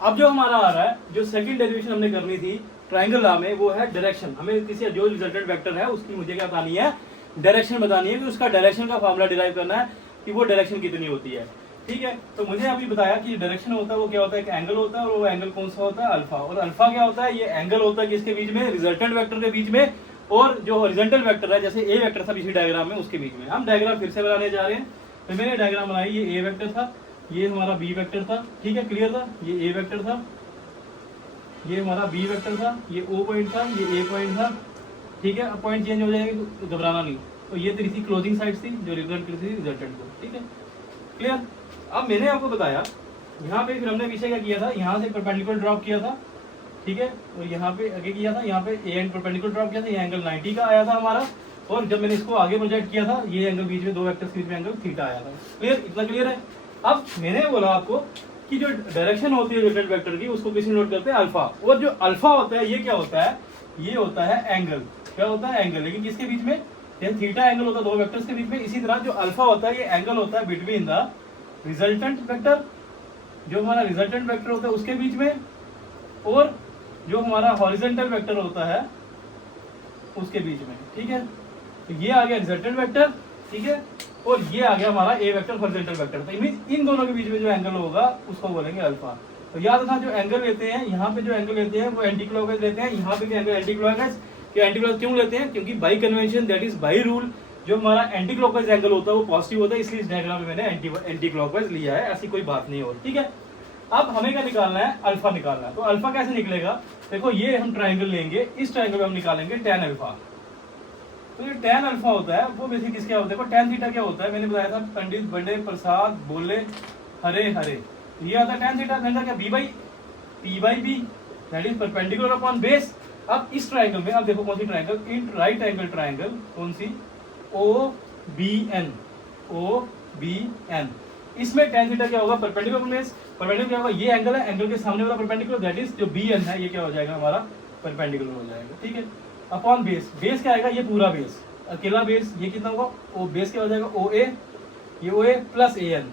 अब जो हमारा आ रहा है, जो सेकंड डेरिवेशन हमने करनी थी ट्रायंगल लॉ में, वो है डायरेक्शन। हमें किसी जो रिजल्टेंट वेक्टर है उसकी मुझे क्या बतानी है, डायरेक्शन बतानी है, कि उसका डायरेक्शन का फार्मूला डिराइव करना है कि वो डायरेक्शन कितनी होती है। ठीक है, तो मुझे अभी बताया कि डायरेक्शन होता है वो क्या होता है, एक एंगल होता है, और वो एंगल कौन सा होता है, अल्फा। और अल्फा क्या होता है, ये एंगल होता है किसके बीच में, रिजल्टेंट वेक्टर के बीच में, और जो हॉरिजॉन्टल वेक्टर है जैसे ए वेक्टर था पिछली डायग्राम में उसके बीच में। हम डायग्राम फिर से बनाने जा रहे हैं। तो मैंने डायग्राम बनाई, ये ए वेक्टर था, ये हमारा बी वेक्टर था। ठीक है, क्लियर था, ये ए वेक्टर था, ये हमारा बी वेक्टर था, ये ओ पॉइंट था, ये ए पॉइंट था। ठीक है, अब पॉइंट चेंज हो जाएगा तो घबराना नहीं। तो ये थी क्लोजिंग साइड थी जो रिप्रेजेंट करती थी रिजल्टेंट को। ठीक है, क्लियर। अब मैंने आपको बताया यहाँ पे, फिर हमने पीछे क्या किया था, यहाँ से परपेंडिकुलर ड्रॉप किया था। ठीक है, और यहाँ पे आगे किया था, यहाँ पे ए एंड परपेंडिकुलर ड्रॉप किया था, ये एंगल 90 का आया था हमारा। और जब मैंने इसको आगे प्रोजेक्ट किया था, ये एंगल बीच में दो वेक्टर्स के बीच में एंगल थीटा आया था। क्लियर, इतना क्लियर है। अब मैंने बोला आपको कि जो डायरेक्शन होती है रिजल्टेंट वेक्टर की उसको किसी नोट करते हैं अल्फा। और जो अल्फा होता है ये क्या होता है, ये होता है एंगल। क्या होता है, एंगल, लेकिन किसके बीच में, थीटा एंगल होता है दो वेक्टर्स के बीच में। इसी तरह जो अल्फा होता है ये एंगल होता है बिटवीन द रिजल्टेंट वेक्टर, जो हमारा रिजल्टेंट वेक्टर होता है उसके बीच में, और जो हमारा हॉरिजॉन्टल वेक्टर होता है उसके बीच में। ठीक है, तो ये आ गया रिजल्टेंट वेक्टर। ठीक है, और ये आ गया हमारा ए वेक्टर हॉरिजॉन्टल वेक्टर। तो इन दोनों के बीच में जो एंगल होगा उसको बोलेंगे अल्फा। तो याद रखना, जो एंगल लेते हैं यहाँ पे, जो एंगल लेते हैं वो एंटी क्लॉकवाइज लेते हैं। यहाँ पे भी angle anti clockwise, anti clockwise क्यों लेते हैं, क्योंकि by convention that is by rule जो हमारा एंटी क्लॉकवाइज एंगल होता है वो पॉजिटिव होता है, इसलिए इस डायग्राम में मैंने एंटी क्लॉकवाइज लिया है। ऐसी कोई बात नहीं हो। ठीक है, अब हमें क्या निकालना है, अल्फा निकालना है। तो अल्फा कैसे निकलेगा, देखो ये हम ट्रायंगल लेंगे, इस ट्रायंगल में हम निकालेंगे tan अल्फा। तो ये tan अल्फा होता है वो बेसिक किसका होता है, देखो tan थीटा क्या होता है, मैंने बताया था, पंडित बड़े प्रसाद बोले हरे हरे। ये आता है tan थीटा, क्या b by p by b that is perpendicular upon base. अब इस ट्रायंगल में, अब देखो कौन सी triangle, in right angle triangle, कौन सी, OBN, OBN। इसमें tan थीटा क्या होगा, परपेंडिकुलर बेस। परपेंडिकुलर क्या होगा, ये एंगल है, एंगल के सामने वाला परपेंडिकुलर दैट इज जो BN है, ये क्या हो जाएगा हमारा, परपेंडिकुलर हो जाएगा। ठीक है, अपॉन बेस, बेस क्या आएगा, ये पूरा बेस, अकेला बेस, ये कितना होगा, ओ बेस क्या हो जाएगा, OA, ये OA प्लस AN,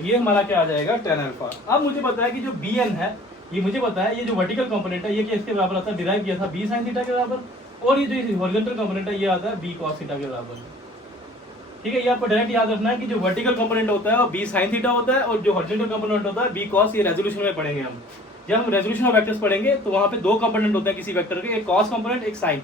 ये हमारा क्या आ जाएगा, tan अल्फा। अब मुझे पता है कि जो BN है, ये मुझे पता है, ये जो वर्टिकल कंपोनेंट है ये किसके बराबर आता है, डिराइव किया था b sin थीटा के बराबर, और ये जो हॉरिजॉन्टल कंपोनेंट है ये आता है b cos थीटा के बराबर। ठीक है, ये आपको डायरेक्ट याद रखना है कि जो वर्टिकल कंपोनेंट होता है वो b sin थीटा होता है, और जो हॉरिजॉन्टल कंपोनेंट होता है b cos। ये रेजोल्यूशन में पढ़ेंगे हम, जब हम रेजोल्यूशन ऑफ वेक्टर्स पढ़ेंगे तो वहां पे दो कंपोनेंट होते हैं किसी वेक्टर के, एक cos कंपोनेंट, एक sin।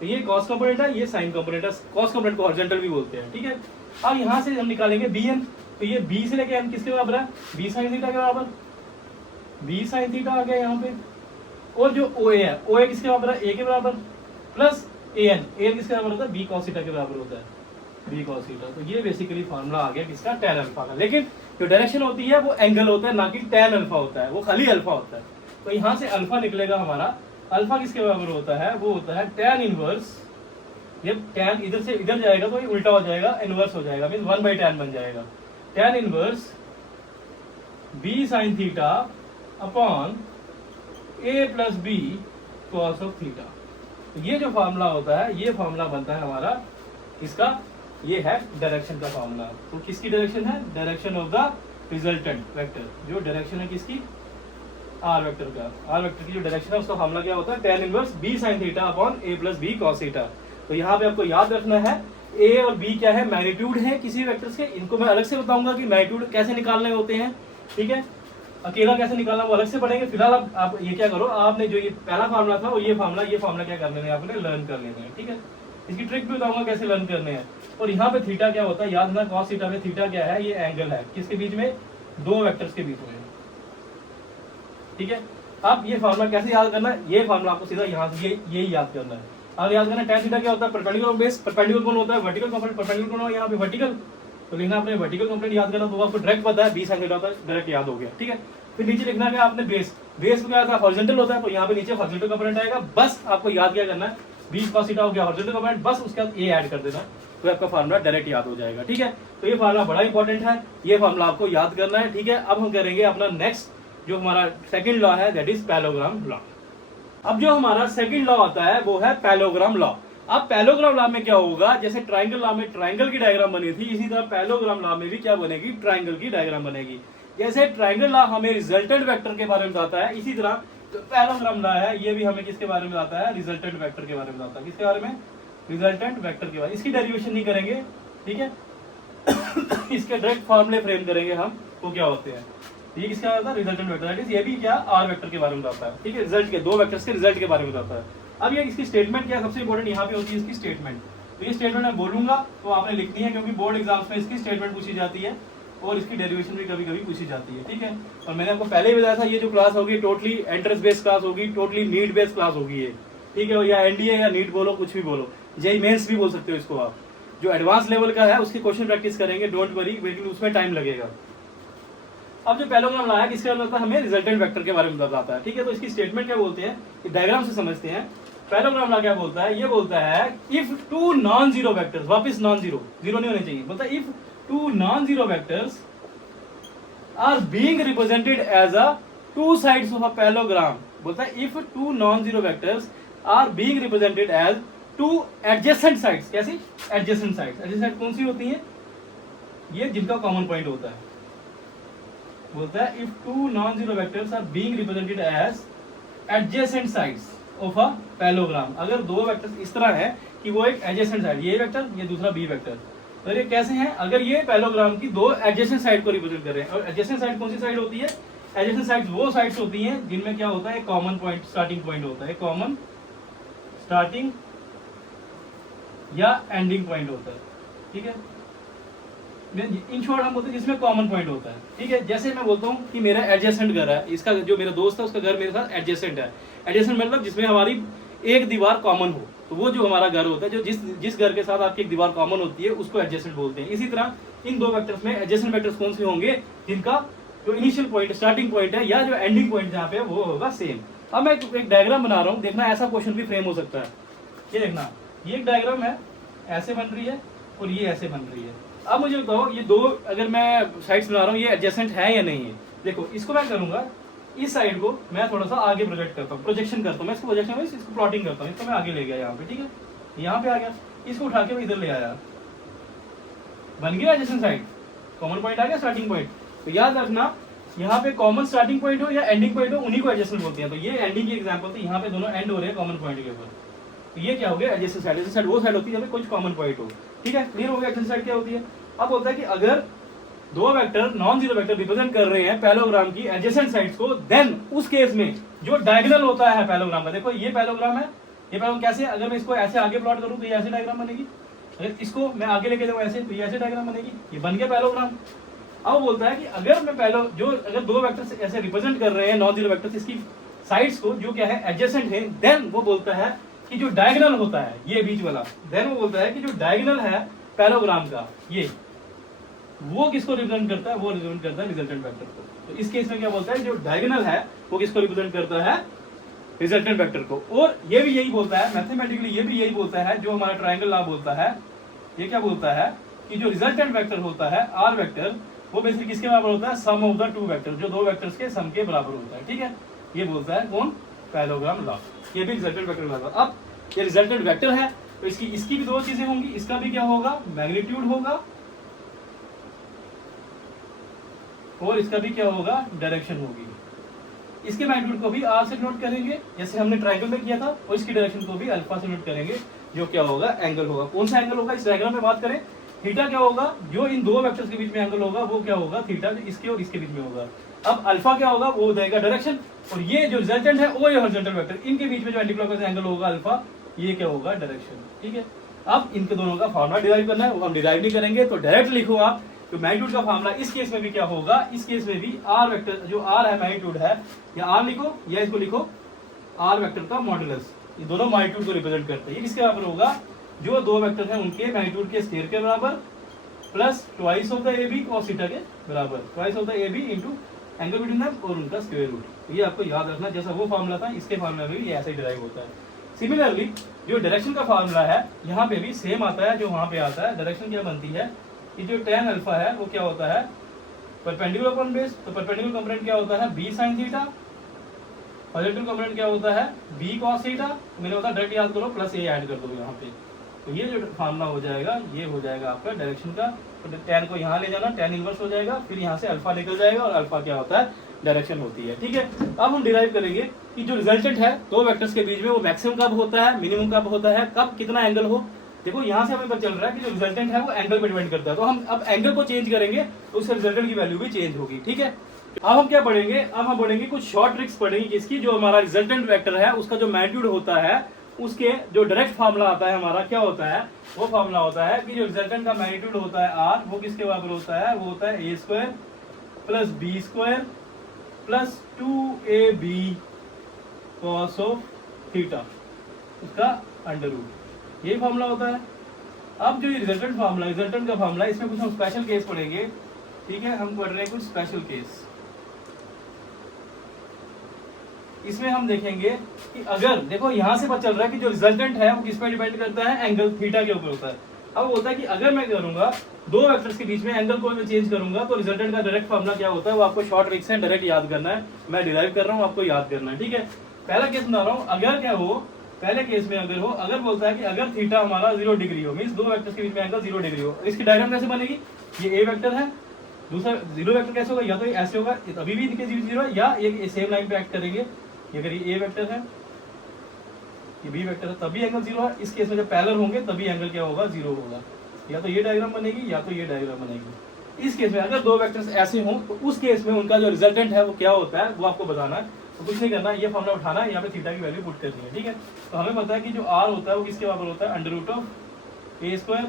तो ये cos कंपोनेंट है, ये sin कंपोनेंट है। cos कंपोनेंट को हॉरिजॉन्टल भी बोलते हैं। ठीक है, अब यहाँ से हम निकालेंगे bn। तो ये b से लेके n किसके बराबर है, b sin थीटा के बराबर, b sin थीटा आ गया यहाँ पे। और जो OA है, OA किसके बराबर है, a के बराबर, प्लस AN, AN किसके बराबर होता है, b cos थीटा के बराबर होता है, b cos थीटा। तो ये बेसिकली फार्मूला आ गया किसका, tan अल्फा का। लेकिन जो डायरेक्शन होती है वो एंगल होता है, ना कि tan अल्फा होता है, वो खाली अल्फा होता है। तो यहाँ से अल्फा निकलेगा हमारा, अल्फा किसके बराबर होता है, वो होता है tan इनवर्स। जब tan इधर से इधर जाएगा तो ये उल्टा हो जाएगा, इनवर्स हो जाएगा, मीन 1/tan बन जाएगा। tan inverse b sin theta upon a plus b cos of theta. तो ये जो फार्मूला होता है, ये फार्मूला बनता है हमारा इसका ये है डायरेक्शन का फॉर्मूला। तो किसकी डायरेक्शन है? Direction of the resultant vector, जो डायरेक्शन है किसकी? आर वेक्टर का। आर वेक्टर की जो डायरेक्शन है उसका फॉर्मूला क्या होता है? tan inverse b sin theta upon a plus b cos theta. तो यहाँ पे आपको याद रखना है a और b क्या है? मैग्नीट्यूड है किसी वेक्टर्स के। इनको मैं अलग से बताऊंगा कि मैग्नीट्यूड कैसे निकालने होते हैं, ठीक है, अकेला कैसे निकालना वो अलग से पढ़ेंगे। फिलहाल आप ये क्या करो, आपने जो ये पहला फार्मूला था वो ये फार्मूला क्या कर लेना है आपने? लर्न कर लेना है, ठीक है। इसकी ट्रिक भी बताऊंगा कैसे लर्न करने हैं। और यहाँ पे थीटा क्या होता है याद रखना, cos थीटा में थीटा क्या है? ये एंगल है किसके बीच में? दो वेक्टर्स के बीच में, ठीक है। अब ये फार्मूला कैसे याद करना है? ये फार्मूला आपको सीधा यहाँ से यही याद करना है। अब याद करना tan थीटा क्या होता है? Perpendicular base. परपेंडिकुलर कौन होता है? Vertical component. परपेंडिकुलर कौन है यहाँ पे? वर्टिकल। तो लिखना आपने वर्टिकल कंपोनेंट याद करना, तो आपको डायरेक्ट पता है b sin थीटा होता है, डायरेक्ट याद हो गया, ठीक है। फिर नीचे लिखना क्या आपने? बेस। बेस क्या था? हॉरिजॉन्टल होता है, तो यहाँ पे नीचे हॉरिजॉन्टल कंपोनेंट आएगा। बस आपको याद क्या करना है? b cos थीटा हो गया हॉरिजॉन्टल कंपोनेंट, बस उसके बाद a ऐड कर देना, तो आपका फार्मूला डायरेक्ट याद हो जाएगा, ठीक है। तो ये फार्मूला बड़ा इंपॉर्टेंट है, ये फार्मूला आपको याद करना है, ठीक है। अब हम करेंगे अपना नेक्स्ट जो हमारा सेकंड लॉ है, दैट इज पैरेललोग्राम लॉ। अब जो हमारा सेकंड लॉ आता है वो है पैरेललोग्राम लॉ। अब पैरेललोग्राम लॉ में क्या होगा? जैसे ट्रायंगल लॉ में ट्रायंगल की डायग्राम बनी थी, इसी तरह पैरेललोग्राम लॉ में भी क्या बनेगी? ट्रायंगल की डायग्राम बनेगी। जैसे ट्रायंगल लॉ हमें रिजल्टेंट वेक्टर के बारे में बताता है, इसी तरह जो पैरेललोग्राम लॉ है ये भी हमें किसके बारे में बताता है? रिजल्टेंट वेक्टर के बारे में बताता है। किसके बारे में? रिजल्टेंट वेक्टर के बारे में। इसकी डेरिवेशन नहीं करेंगे, ठीक है इसके डायरेक्ट फॉर्मूले फ्रेम करेंगे हम, वो क्या होते हैं। ये किसका होता है? Resultant vector. दैट इज ये भी क्या? आर वेक्टर के बारे में बताता है, ठीक है। रिजल्ट के दो वेक्टर्स के रिजल्ट के बारे में बताता है। अब ये इसकी स्टेटमेंट क्या है? सबसे इंपॉर्टेंट यहाँ पे होती है इसकी स्टेटमेंट। तो ये स्टेटमेंट मैं बोलूंगा तो आपने लिखनी है, क्योंकि बोर्ड एग्जाम्स में इसकी स्टेटमेंट पूछी जाती है और इसकी डेरिवेशन भी कभी कभी पूछी जाती है, ठीक है। और मैंने आपको पहले ही बताया था ये जो क्लास होगी टोटली एंट्रेंस बेस्ड क्लास होगी, टोटली नीट बेस्ड क्लास होगी ये, ठीक है। या एनडीए या नीट बोलो, कुछ भी बोलो, जेई मेंस भी बोल सकते हो इसको आप। जो एडवांस लेवल का है उसके क्वेश्चन प्रैक्टिस करेंगे, डोंट वरी, लेकिन उसमें टाइम लगेगा। अब जो पैरेललोग्राम लाया किसके बारे में बताता है? हमें रिजल्टेंट वेक्टर के बारे में बताता है, ठीक है। तो इसकी स्टेटमेंट क्या बोलते हैं? डायग्राम से समझते हैं। पैरेललोग्राम ला क्या बोलता है? ये बोलता है if two non zero vectors, वापस नॉन जीरो, जीरो नहीं होने चाहिए, बोलता है if two non zero vectors are being represented as a two sides of a parallelogram, बोलता है if two non zero vectors are being represented as two adjacent sides. कैसी? Adjacent sides. Adjacent side कौन सी होती है? ये जिनका common point होता है। बोलता है if two non zero vectors are being represented as adjacent sides of a parallelogram. अगर दो वेक्टर्स इस तरह है कि वो एक एडजेसेंट साइड, ये वेक्टर ये दूसरा बी वेक्टर, तो ये कैसे हैं? अगर ये पैरेललोग्राम की दो एडजेसेंट साइड को रिप्रेजेंट कर रहे हैं। और एडजेसेंट साइड कौन सी साइड होती है? एडजेसेंट साइड्स वो साइड्स होती हैं जिनमें क्या होता है? कॉमन पॉइंट, स्टार्टिंग पॉइंट होता है, कॉमन स्टार्टिंग या एंडिंग पॉइंट होता है, ठीक है। इन शॉर्ट हम बोलते हैं जिसमें कॉमन पॉइंट होता है, ठीक है। जैसे मैं बोलता हूँ कि मेरा एडजेसेंट घर है, इसका जो मेरा दोस्त है उसका घर मेरे साथ एडजेसेंट है। एडजेसेंट मतलब जिसमें हमारी एक दीवार कॉमन हो, तो वो जो हमारा घर होता है, जो जिस घर के साथ आपकी एक दीवार कॉमन होती है उसको एडजेसेंट बोलते हैं। इसी तरह इन दो वेक्टर्स में एडजेसेंट वेक्टर्स कौन से होंगे? जिनका जो इनिशियल पॉइंट, स्टार्टिंग पॉइंट है या जो एंडिंग पॉइंट जहाँ पे वो होगा सेम। अब मैं एक डायग्राम बना रहा हूँ, देखना ऐसा क्वेश्चन भी फ्रेम हो सकता है। ये देखना, ये एक डायग्राम है, ऐसे बन रही है और ये ऐसे बन रही है। अब मुझे बताओ ये दो अगर मैं साइड्स बना रहा हूँ, ये एडजेसेंट है या नहीं है? देखो इसको मैं करूंगा, इस साइड को मैं थोड़ा सा आगे प्रोजेक्ट करता हूँ, प्रोजेक्शन करता हूँ मैं इसको, प्रोजेक्शन में इसको प्लॉटिंग करता हूँ, इसको मैं आगे ले गया यहाँ पे, ठीक है। यहाँ पे आ गया, इसको उठा के मैं इधर ले आया, बन गया एडजेसेंट साइड, कॉमन पॉइंट आ गया, स्टार्टिंग पॉइंट। तो याद रखना यहाँ पे कॉमन स्टार्टिंग पॉइंट हो या एंडिंग पॉइंट हो, उन्हीं को एडजेसेंट बोलते हैं। तो ये एंडिंग की एग्जांपल थी, यहाँ पे दोनों एंड हो रहे हैं कॉमन पॉइंट के ऊपर, तो ये क्या हो गया? Adjacent side. एडजेसेंट साइड वो साइड होती है जहाँ पे कुछ कॉमन पॉइंट हो, ठीक है। क्लियर हो गया एडजेसेंट साइड क्या होती है? अब होता है कि अगर दो vector non zero vector represent कर रहे हैं पैरेललोग्राम की एडजेसेंट साइड्स को, देन उस केस में जो डायगोनल होता है पैरेललोग्राम का, देखो ये पैरेललोग्राम है, ये पैरेललोग्राम कैसे? अगर मैं इसको ऐसे आगे प्लॉट करूं तो ये ऐसे डायग्राम बनेगी, अगर इसको मैं आगे लेके जाऊं ऐसे तो ये ऐसे डायग्राम बनेगी, ये बन गया पैरेललोग्राम। अब बोलता है कि अगर मैं अगर दो वेक्टर्स ऐसे रिप्रेजेंट कर रहे हैं नॉन जीरो वेक्टर्स, इसकी साइड्स को जो क्या है एडजेसेंट है, देन वो बोलता है कि जो डायगोनल होता है ये बीच वाला, देन वो बोलता है कि जो डायगोनल है पैरेललोग्राम का ये, वो किसको रिप्रेजेंट करता है? वो रिप्रेजेंट करता है रिजल्टेंट वेक्टर को। तो इस केस में क्या बोलता है? जो डायगोनल है वो किसको रिप्रेजेंट करता है? रिजल्टेंट वेक्टर को। और ये भी यही बोलता है मैथमेटिकली, ये भी यही बोलता है जो हमारा ट्रायंगल लॉ बोलता है, ये क्या बोलता है कि जो रिजल्टेंट वेक्टर होता है आर वेक्टर, वो बेसिकली किसके बराबर होता है? सम ऑफ द टू वेक्टर, जो दो वेक्टर्स के सम के बराबर होता है, ठीक है। ये बोलता है कौन? Parallelogram law. ये भी रिजल्टेंट वेक्टर लॉ। अब ये रिजल्टेंट वेक्टर है, तो इसकी भी दो चीजें होंगी, इसका भी क्या होगा, मैग्नीट्यूड होगा, और इसका भी क्या होगा, डायरेक्शन होगी। इसके मैग्नीट्यूड को भी आर से नोट करेंगे जैसे हमने ट्रायंगल में किया था, और इसकी डायरेक्शन को भी अल्फा से नोट करेंगे, जो क्या होगा, एंगल होगा। कौन सा एंगल होगा, इस डायग्राम में बात करें, थीटा क्या होगा, जो इन दो वेक्टर्स के बीच में एंगल होगा वो क्या होगा, थीटा, इसके और इसके बीच में होगा। अब अल्फा क्या होगा, वो देगा डायरेक्शन, और ये जो रिजल्टेंट है वो ये हॉरिजॉन्टल वेक्टर, इनके बीच में जो एंटीक्लॉकवाइज एंगल होगा अल्फा, ये क्या होगा, डायरेक्शन। ठीक है, अब इनके दोनों का फार्मूला डिराइव करना है, वो हम डिराइव नहीं करेंगे, तो डायरेक्ट लिखो आप। तो मैग्नीट्यूड का फार्मूला इस केस में भी क्या होगा, इस केस में भी आर वेक्टर, जो आर है मैग्नीट्यूड है, या आर लिखो या इसको लिखो आर वेक्टर का मॉडुलस, ये दोनों मैग्नीट्यूड को रिप्रेजेंट करते हैं। ये किसके बराबर होगा, जो दो वेक्टर हैं उनके मैग्नीट्यूड के स्क्वायर के बराबर, plus twice of the A B cos theta के बराबर, twice of the A B into angle between them और उनका स्क्वायर रूट। ये आपको याद रखना, जैसा वो फार्मूला था इसके फार्मूला में भी ये ऐसे ही डिराइव होता है। सिमिलरली जो डायरेक्शन का फार्मूला है यहाँ पे भी सेम आता है जो वहां पे आता है। डायरेक्शन क्या बनती है कि जो tan अल्फा है वो क्या होता है, परपेंडिकुलर अपॉन बेस, तो परपेंडिकुलर कंपोनेंट क्या होता है, b sin theta, horizontal component क्या होता है, b cos थीटा। मैंने बताया डायरेक्ट याद करो, प्लस a ऐड कर दो यहाँ पे, तो ये जो फार्मूला हो जाएगा ये हो जाएगा आपका डायरेक्शन का। तो tan को यहाँ ले जाना, tan इनवर्स हो जाएगा, फिर यहाँ से अल्फा निकल जाएगा, और अल्फा क्या होता है, डायरेक्शन होती है। ठीक है, अब हम डिराइव करेंगे कि जो रिजल्टेंट है दो वेक्टर्स के बीच में वो मैक्सिमम कब होता है, मिनिमम कब होता है, कब कितना एंगल हो। देखो यहाँ से हमें पता चल रहा है कि जो रिजल्टेंट है वो एंगल पे डिपेंड करता है, तो हम अब एंगल को चेंज करेंगे तो उससे रिजल्टेंट की वैल्यू भी चेंज होगी। ठीक है, अब हम क्या पढ़ेंगे, अब हम पढ़ेंगे कुछ शॉर्ट ट्रिक्स पढ़ेंगे, जिसकी जो हमारा रिजल्टेंट वेक्टर है उसका जो मैग्नीट्यूड होता है उसके जो डायरेक्ट फार्मूला आता है हमारा क्या होता है, वो फार्मूला होता है कि जो रिजल्टेंट का मैग्नीट्यूड होता है आर, वो किसके बराबर होता है, वो होता है A square plus B square plus 2ab cos of theta, उसका अंडर रूट, यही फार्मूला होता है। अब जो ये रिजल्टेंट फार्मूला, रिजल्टेंट का फार्मूला, इसमें कुछ हम स्पेशल केस पढ़ेंगे। ठीक है, हम पढ़ रहे हैं कुछ स्पेशल केस। इसमें हम देखेंगे कि अगर देखो यहाँ से पता चल रहा है कि जो रिजल्टेंट है वो किस पे डिपेंड करता है, एंगल थीटा के ऊपर होता है। अब होता है कि अगर मैं करूंगा दो वेक्टर्स के बीच में एंगल को मैं चेंज करूंगा तो रिजल्टेंट का डायरेक्ट फार्मूला क्या होता है, वो आपको शॉर्ट ट्रिक से डायरेक्ट याद करना है। मैं डिराइव कर रहा हूँ, आपको याद करना है। ठीक है, पहला केस बना रहा हूँ, अगर क्या हो, पहले केस में अगर हो, अगर बोलता है कि अगर थीटा हमारा 0 डिग्री हो, मींस दो वेक्टर्स के बीच में एंगल 0 डिग्री हो, इसकी डायग्राम कैसे बनेगी, ये ए वेक्टर है, दूसरा जीरो वेक्टर कैसे होगा, या तो ऐसे होगा अभी भी इनके 0 है, या ये सेम लाइन पे एक्ट करेंगे। अगर ये ए वेक्टर है, ये बी वेक्टर है, तभी एंगल 0 है। इस केस में जब पैरेलल होंगे तभी एंगल क्या होगा, 0 होगा। या तो ये डायग्राम बनेगी या तो ये डायग्राम बनेगी। इस केस में अगर दो वेक्टर्स ऐसे हों तो उस केस में उनका जो रिजल्टेंट है वो क्या होता है, वो आपको बताना है। तो कुछ नहीं करना, ये फॉर्मूला उठाना है, यहाँ पे थीटा की वैल्यू पुट करनी है। ठीक है, तो हमें पता है कि जो आर होता है वो किसके बराबर होता है, under root of A square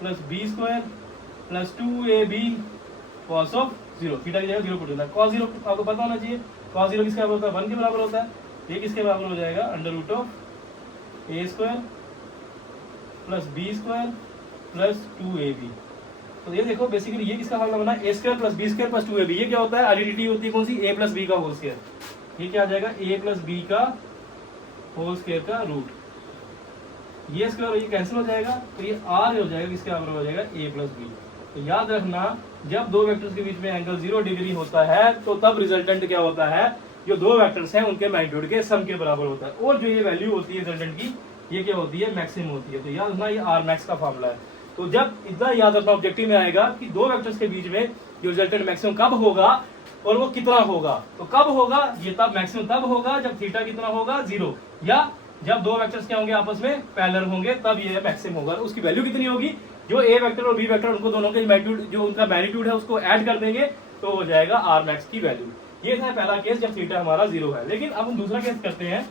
plus B square plus 2ab cos of 0, theta की जगह 0 पुट करना है। cos 0 आपको पता होना चाहिए, cos 0 किसके बराबर होता है, 1 के बराबर होता है। ये किसके बराबर हो जाएगा, under root of A square plus B square plus 2ab। तो ये देखो बेसिकली ये किसका फार्मूला बना, A square plus B square plus 2ab। ये क्या होता है, आइडेंटिटी होती है कौन सी, a प्लस बी का होल स्क्वायर। ये क्या आ जाएगा, a प्लस बी का होल स्क्वायर का रूट, ये स्क्वायर और ये कैंसिल हो जाएगा, तो ये r हो जाएगा, किसके बराबर हो जाएगा, a प्लस बी। तो याद रखना, जब दो वेक्टर्स के बीच में एंगल 0 डिग्री होता है तो तब रिजल्टेंट क्या होता है, जो दो वेक्टर्स हैं उनके मैग्नीट्यूड के सम के बराबर होता है। और जो ये वैल्यू होती है रिजल्टेंट की, ये क्या होती है, मैक्सिमम होती है। तो याद रखना ये आर मैक्स का फार्मूला है। तो जब इतना याद रखना ऑब्जेक्टिव में आएगा कि दो वेक्टर्स के बीच में जो रिजल्टेंट मैक्सिमम कब होगा और वो कितना होगा, तो कब होगा ये, तब मैक्सिमम तब होगा जब थीटा कितना होगा, 0, या जब दो वेक्टर्स क्या होंगे आपस में पैरेलल होंगे तब ये मैक्सिमम होगा। उसकी वैल्यू कितनी होगी, जो ए वेक्टर और बी वेक्टर उनको दोनों के मैग्नीट्यूड, जो उनका मैग्नीट्यूड है उसको ऐड कर देंगे तो हो जाएगा आर मैक्स की वैल्यू। ये था पहला केस जब थीटा हमारा 0 है। लेकिन अब हम दूसरा केस करते हैं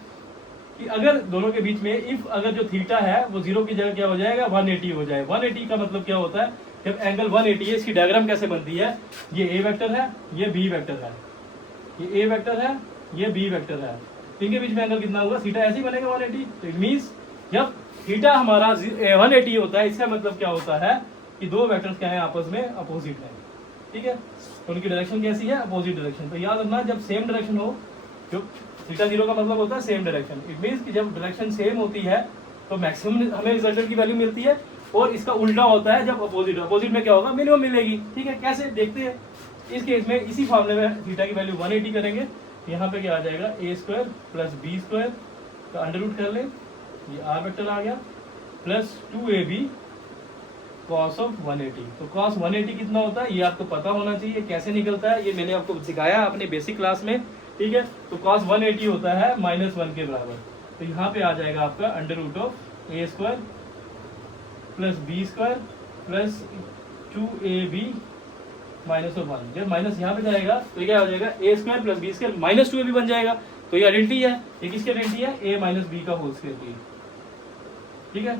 कि अगर दोनों के बीच में इफ अगर जो थीटा है वो 0 की जगह क्या हो जाएगा, 180 हो जाए। 180 का मतलब क्या होता है, जब एंगल 180 है, इसकी डायग्राम कैसे बनती है, ये ए वेक्टर है, ये बी वेक्टर है, ये ए वेक्टर है, ये बी वेक्टर है, इनके बीच में एंगल कितना होगा, थीटा ऐसे ही बनेगा 180। तो इट मींस जब थीटा हमारा 180 होता है, इसका मतलब क्या होता है कि दो वेक्टर्स क्या है आपस में अपोजिट है। ठीक है, तो उनकी डायरेक्शन कैसी है, अपोजिट डायरेक्शन। तो याद रखना जब सेम डायरेक्शन हो, जो थीटा 0 का मतलब होता है सेम डायरेक्शन। इट मींस कि जब डायरेक्शन सेम होती है तो मैक्सिमम हमें रिजल्टेंट की वैल्यू मिलती है, और इसका उल्टा होता है जब अपोजिट। अपोजिट में क्या होगा, मिनिमम मिलेगी। ठीक है, कैसे देखते हैं। इस केस में इसी फार्मूले में थीटा की वैल्यू 180 करेंगे, यहाँ पे क्या आ जाएगा, ए स्क्वायर प्लस बी स्क्वायर का अंडर रूट कर ले, ये आर वेक्टर आ गया, प्लस 2ab cos ऑफ 180। तो cos 180 कितना होता है ये आपको पता होना चाहिए, कैसे निकलता है ये मैंने आपको सिखाया अपने बेसिक क्लास में, ठीक है। तो cos 180 होता है -1 के बराबर। तो यहाँ पे आ जाएगा आपका √a² plus b² plus 2ab -1। जब माइनस यहाँ पे जाएगा तो ये क्या हो जाएगा, a² plus b² minus 2ab बन जाएगा। तो ये आइडेंटिटी है, ये किसकी आइडेंटिटी है, a माइनस बी का होल स्क्वायर की, ठीक है।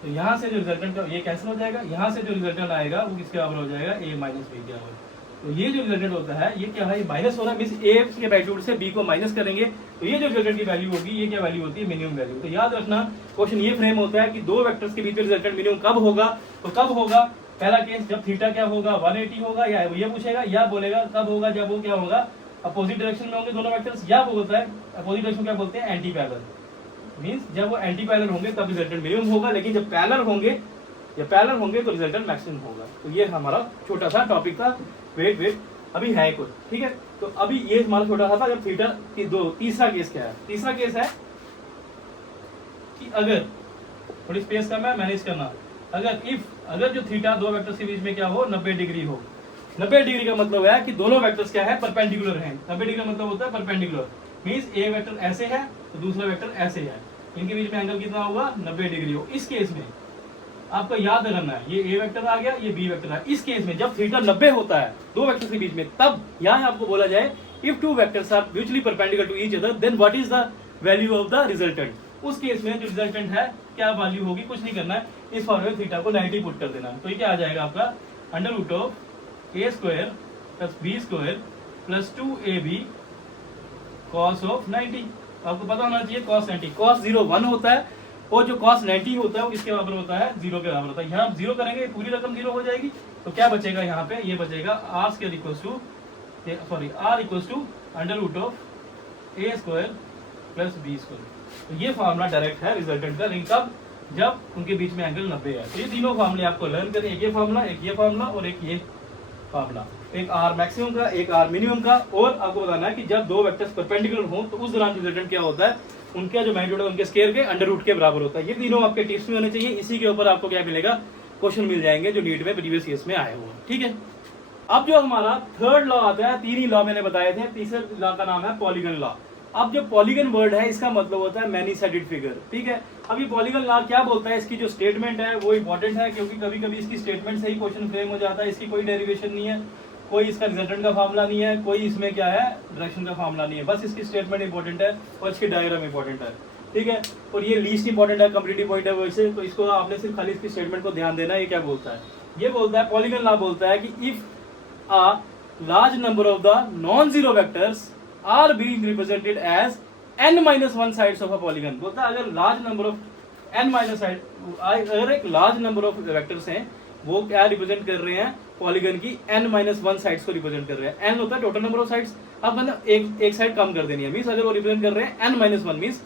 तो यहाँ से जो रिजल्टेंट का ये कैंसिल हो जाएगा, यहाँ से जो रिजल्टेंट आएगा वो किसके बराबर हो जाएगा, a माइनस बी के बराबर। तो ये जो रिजल्टेंट होता है ये क्या है, माइनस हो रहा है, मींस a के मैग्नीट्यूड से b को माइनस करेंगे तो ये जो रिजल्टेंट की वैल्यू होगी ये क्या वैल्यू होती है, मिनिमम वैल्यू। तो याद रखना क्वेश्चन ये फ्रेम होता है कि दो वेक्टर्स के बीच में रिजल्टेंट मिनिमम कब होगा। तो कब होगा, पहला केस जब थीटा क्या होगा 180 होगा, या ये पूछेगा या बोलेगा कब होगा जब वो क्या होगा अपोजिट डायरेक्शन में होंगे दोनों वेक्टर्स, या वो होता है अपोजिट डायरेक्शन क्या बोलते हैं, एंटी पैरेलल। मींस जब वो एंटी पैरेलल होंगे तब रिजल्टेंट मिनिमम होगा, लेकिन जब पैरेलल होंगे तो रिजल्टेंट मैक्सिमम होगा। तो ये हमारा छोटा सा टॉपिक था। वेट अभी है कुछ, ठीक है। तो अभी ये हमारा छोटा सा था जब थीटा की दो। तीसरा केस क्या है, तीसरा केस है कि अगर थोड़ी स्पेस कम है मैनेज करना, अगर जो थीटा दो वेक्टर्स के बीच में क्या हो 90 डिग्री हो। 90 डिग्री का मतलब है कि दोनों वेक्टर्स क्या है, परपेंडिकुलर हैं। 90 डिग्री का मतलब होता है परपेंडिकुलर, मींस ए वेक्टर ऐसे है तो दूसरा वेक्टर ऐसे है, इनके बीच में एंगल कितना होगा 90 डिग्री हो। इस केस में आपको याद करना है ये ए वेक्टर आ गया, ये बी वेक्टर है। इस केस में जब थीटा 90 होता है दो वेक्टर्स के बीच में, तब यहाँ आपको बोला जाए if two vectors are mutually perpendicular to each other then what is the value of the resultant. उस केस में जो रिजल्टेंट है क्या वैल्यू होगी, कुछ नहीं करना है, इस फॉर्मूले में थीटा को 90 पुट कर देना। तो ये क्या आ जाएगा आपका √a² plus b² plus 2ab cos of 90। आपको पता होना चाहिए cos 90, cos 0 1 होता है और जो cos 90 होता है वो किसके बराबर होता है, 0 के बराबर होता है। यहाँ आप 0 करेंगे पूरी रकम 0 हो जाएगी। तो क्या बचेगा यहाँ पे, ये बचेगा r² equals to √a² plus b²। तो ये फार्मूला डायरेक्ट है रिजल्टेंट का, लेकिन कब, जब उनके बीच में एंगल 90 है। तो ये तीनों फार्मूले आपको लर्न करें, एक ये फार्मूला, एक ये फार्मूला और एक ये फार्मूला, एक आर मैक्सिमम का एक आर मिनिमम का। और आपको बताना है कि जब दो वेक्टर्स परपेंडिकुलर हो तो उस दौरान रिजल्टेंट क्या होता है, उनका जो मैग्नीट्यूड है उनके स्क्वायर के √√ के बराबर होता है। ये तीनों आपके टिप्स में होने चाहिए, इसी के ऊपर आपको क्या मिलेगा, क्वेश्चन मिल जाएंगे जो नीट में प्रीवियस केस में आए हुए, ठीक है। अब जो हमारा थर्ड लॉ आता है, तीन ही लॉ मैंने बताए थे, तीसरे लॉ का नाम है पॉलीगन लॉ। अब जो पॉलीगन वर्ड है इसका मतलब होता है मैनी साइडेड फिगर, ठीक है। अब ये पॉलीगन लॉ क्या बोलता है, इसकी जो स्टेटमेंट है वो इंपॉर्टेंट है, क्योंकि कभी कभी इसकी स्टेटमेंट से ही क्वेश्चन फ्रेम हो जाता है। इसकी कोई डेरिवेशन नहीं है, कोई इसका रिजल्टेंट का फार्मूला नहीं है, कोई इसमें क्या है डायरेक्शन का फार्मूला नहीं है, बस इसकी स्टेटमेंट इंपॉर्टेंट है और इसकी डायग्राम इंपॉर्टेंट है, ठीक है। और ये लीस्ट इंपॉर्टेंट है, कम्पिटिटिव पॉइंट है वैसे, तो इसको आपने सिर्फ खाली इसकी स्टेटमेंट को ध्यान देना है। ये क्या बोलता है, ये बोलता है पॉलीगन लॉ बोलता है कि if a large number of the non zero vectors are being represented as n-1 sides of a polygon, बोलता है अगर large number of n- side, अगर एक लार्ज नंबर ऑफ वेक्टर्स हैं वो क्या रिप्रेजेंट कर रहे हैं, पॉलीगन की n-1 साइड्स को रिप्रेजेंट कर रहे हैं। n होता है टोटल नंबर ऑफ साइड्स, अब मतलब एक साइड कम कर देनी है, मींस अगर वो रिप्रेजेंट कर रहे हैं n-1 मींस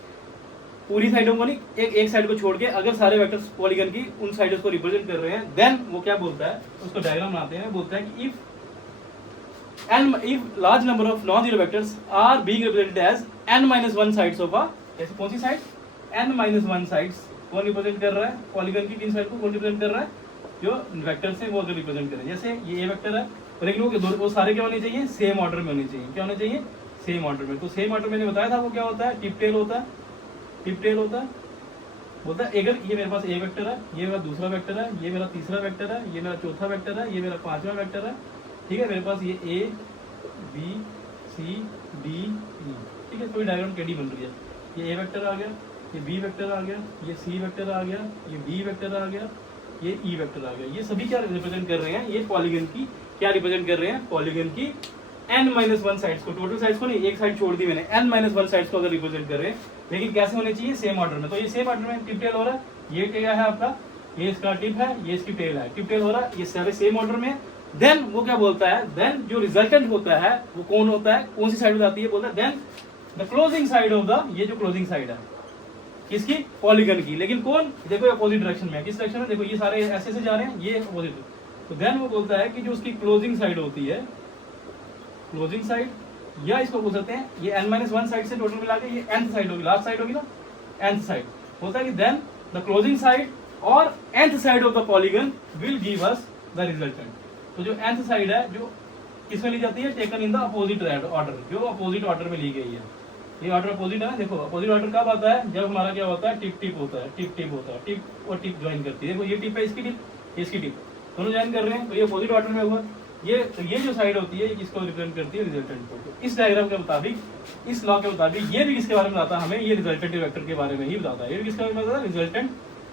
पूरी साइडों को नहीं, एक साइड को छोड़ के अगर सारे वेक्टर्स पॉलीगन की उन साइड्स को रिप्रेजेंट कर रहे हैं, देन वो क्या बोलता है, उसको डायग्राम बनाते हैं, बोलता है कि if large number of non-zero vectors are being represented as n-1 sides of a, ऐसे कौन सी साइड, n-1 साइड्स कौन रिप्रेजेंट कर रहा है, पॉलीगन की तीन साइड को कौन रिप्रेजेंट कर रहा है, जो वेक्टर्स हैं वो अगर रिप्रेजेंट कर रहे हैं। जैसे ये ए वेक्टर है, लेकिन वो सारे क्या होने चाहिए, सेम ऑर्डर में होने चाहिए। क्या होने चाहिए, सेम ऑर्डर में। तो सेम ऑर्डर मैंने बताया था वो क्या होता है, टिप टेल होता है, टिप टेल होता है, बोलता है अगर ये मेरे पास ए वेक्टर है, ये मेरा दूसरा वेक्टर है, ये मेरा तीसरा वेक्टर है, ये मेरा चौथा वेक्टर है, ये मेरा पांचवा वेक्टर है, ठीक है। मेरे पास ये A B C D E, ठीक है, कोई डायग्राम कैडी बन रही है, ये ए वेक्टर आ गया, ये बी वेक्टर आ गया, ये सी वेक्टर आ गया, ये डी वेक्टर आ गया, ये ई वेक्टर आ गया। ये सभी क्या रिप्रेजेंट कर रहे हैं, ये पॉलीगन की क्या रिप्रेजेंट कर रहे हैं, पॉलीगन की n-1 साइड्स को, टोटल साइड्स को नहीं, एक साइड छोड़ दी मैंने, n-1 साइड्स को अगर रिप्रेजेंट कर रहे हैं, लेकिन कैसे होने चाहिए, सेम ऑर्डर में। तो ये सेम ऑर्डर में टिप टेल हो रहा है, ये क्या है आपका, ये इसका टिप है, ये इसकी टेल है, टिप टेल हो रहा है, ये सारे सेम ऑर्डर में। देन वो क्या बोलता है, देन जो रिजल्टेंट होता है वो कौन होता है, कौन सी साइड में आती है, बोलता है then the closing side of the, ये जो क्लोजिंग साइड है किसकी, पॉलीगन की, लेकिन कौन, देखो अपोजिट डायरेक्शन में, किस डायरेक्शन में, देखो ये सारे ऐसे से जा रहे हैं, ये अपोजिट। तो देन वो बोलता है कि जो उसकी क्लोजिंग साइड होती है, क्लोजिंग साइड, या इसको बोल सकते हैं ये n-1 साइड से टोटल मिला के ये nth साइड होगी, लास्ट साइड होगी ना, nth साइड, होता है कि देन द क्लोजिंग साइड और nth side of the polygon will give us the resultant. तो जो nth साइड है जो किसमें ली जाती है, taken in the opposite order, जो अपोजिट ऑर्डर में ली गई है। ये ऑर्डर अपोजिट है ना, देखो अपोजिट ऑर्डर कब आता है, जब हमारा क्या होता है, टिप टिप होता है, टिप टिप होता है, टिप और टिप ज्वाइन करती है। देखो ये टिप है, इसकी टिप, इसकी टिप, दोनों ज्वाइन कर रहे हैं, तो ये अपोजिट ऑर्डर में हुआ। ये जो साइड होती है किसको रिप्रेजेंट करती है, रिजल्टेंट को। तो इस डायग्राम के मुताबिक, इस लॉ के मुताबिक ये भी किसके बारे में बताता है हमें, ये रिजल्टेंट वेक्टर के बारे में ही बताता है। ये भी किसके बारे में बताता है, रिजल्टेंट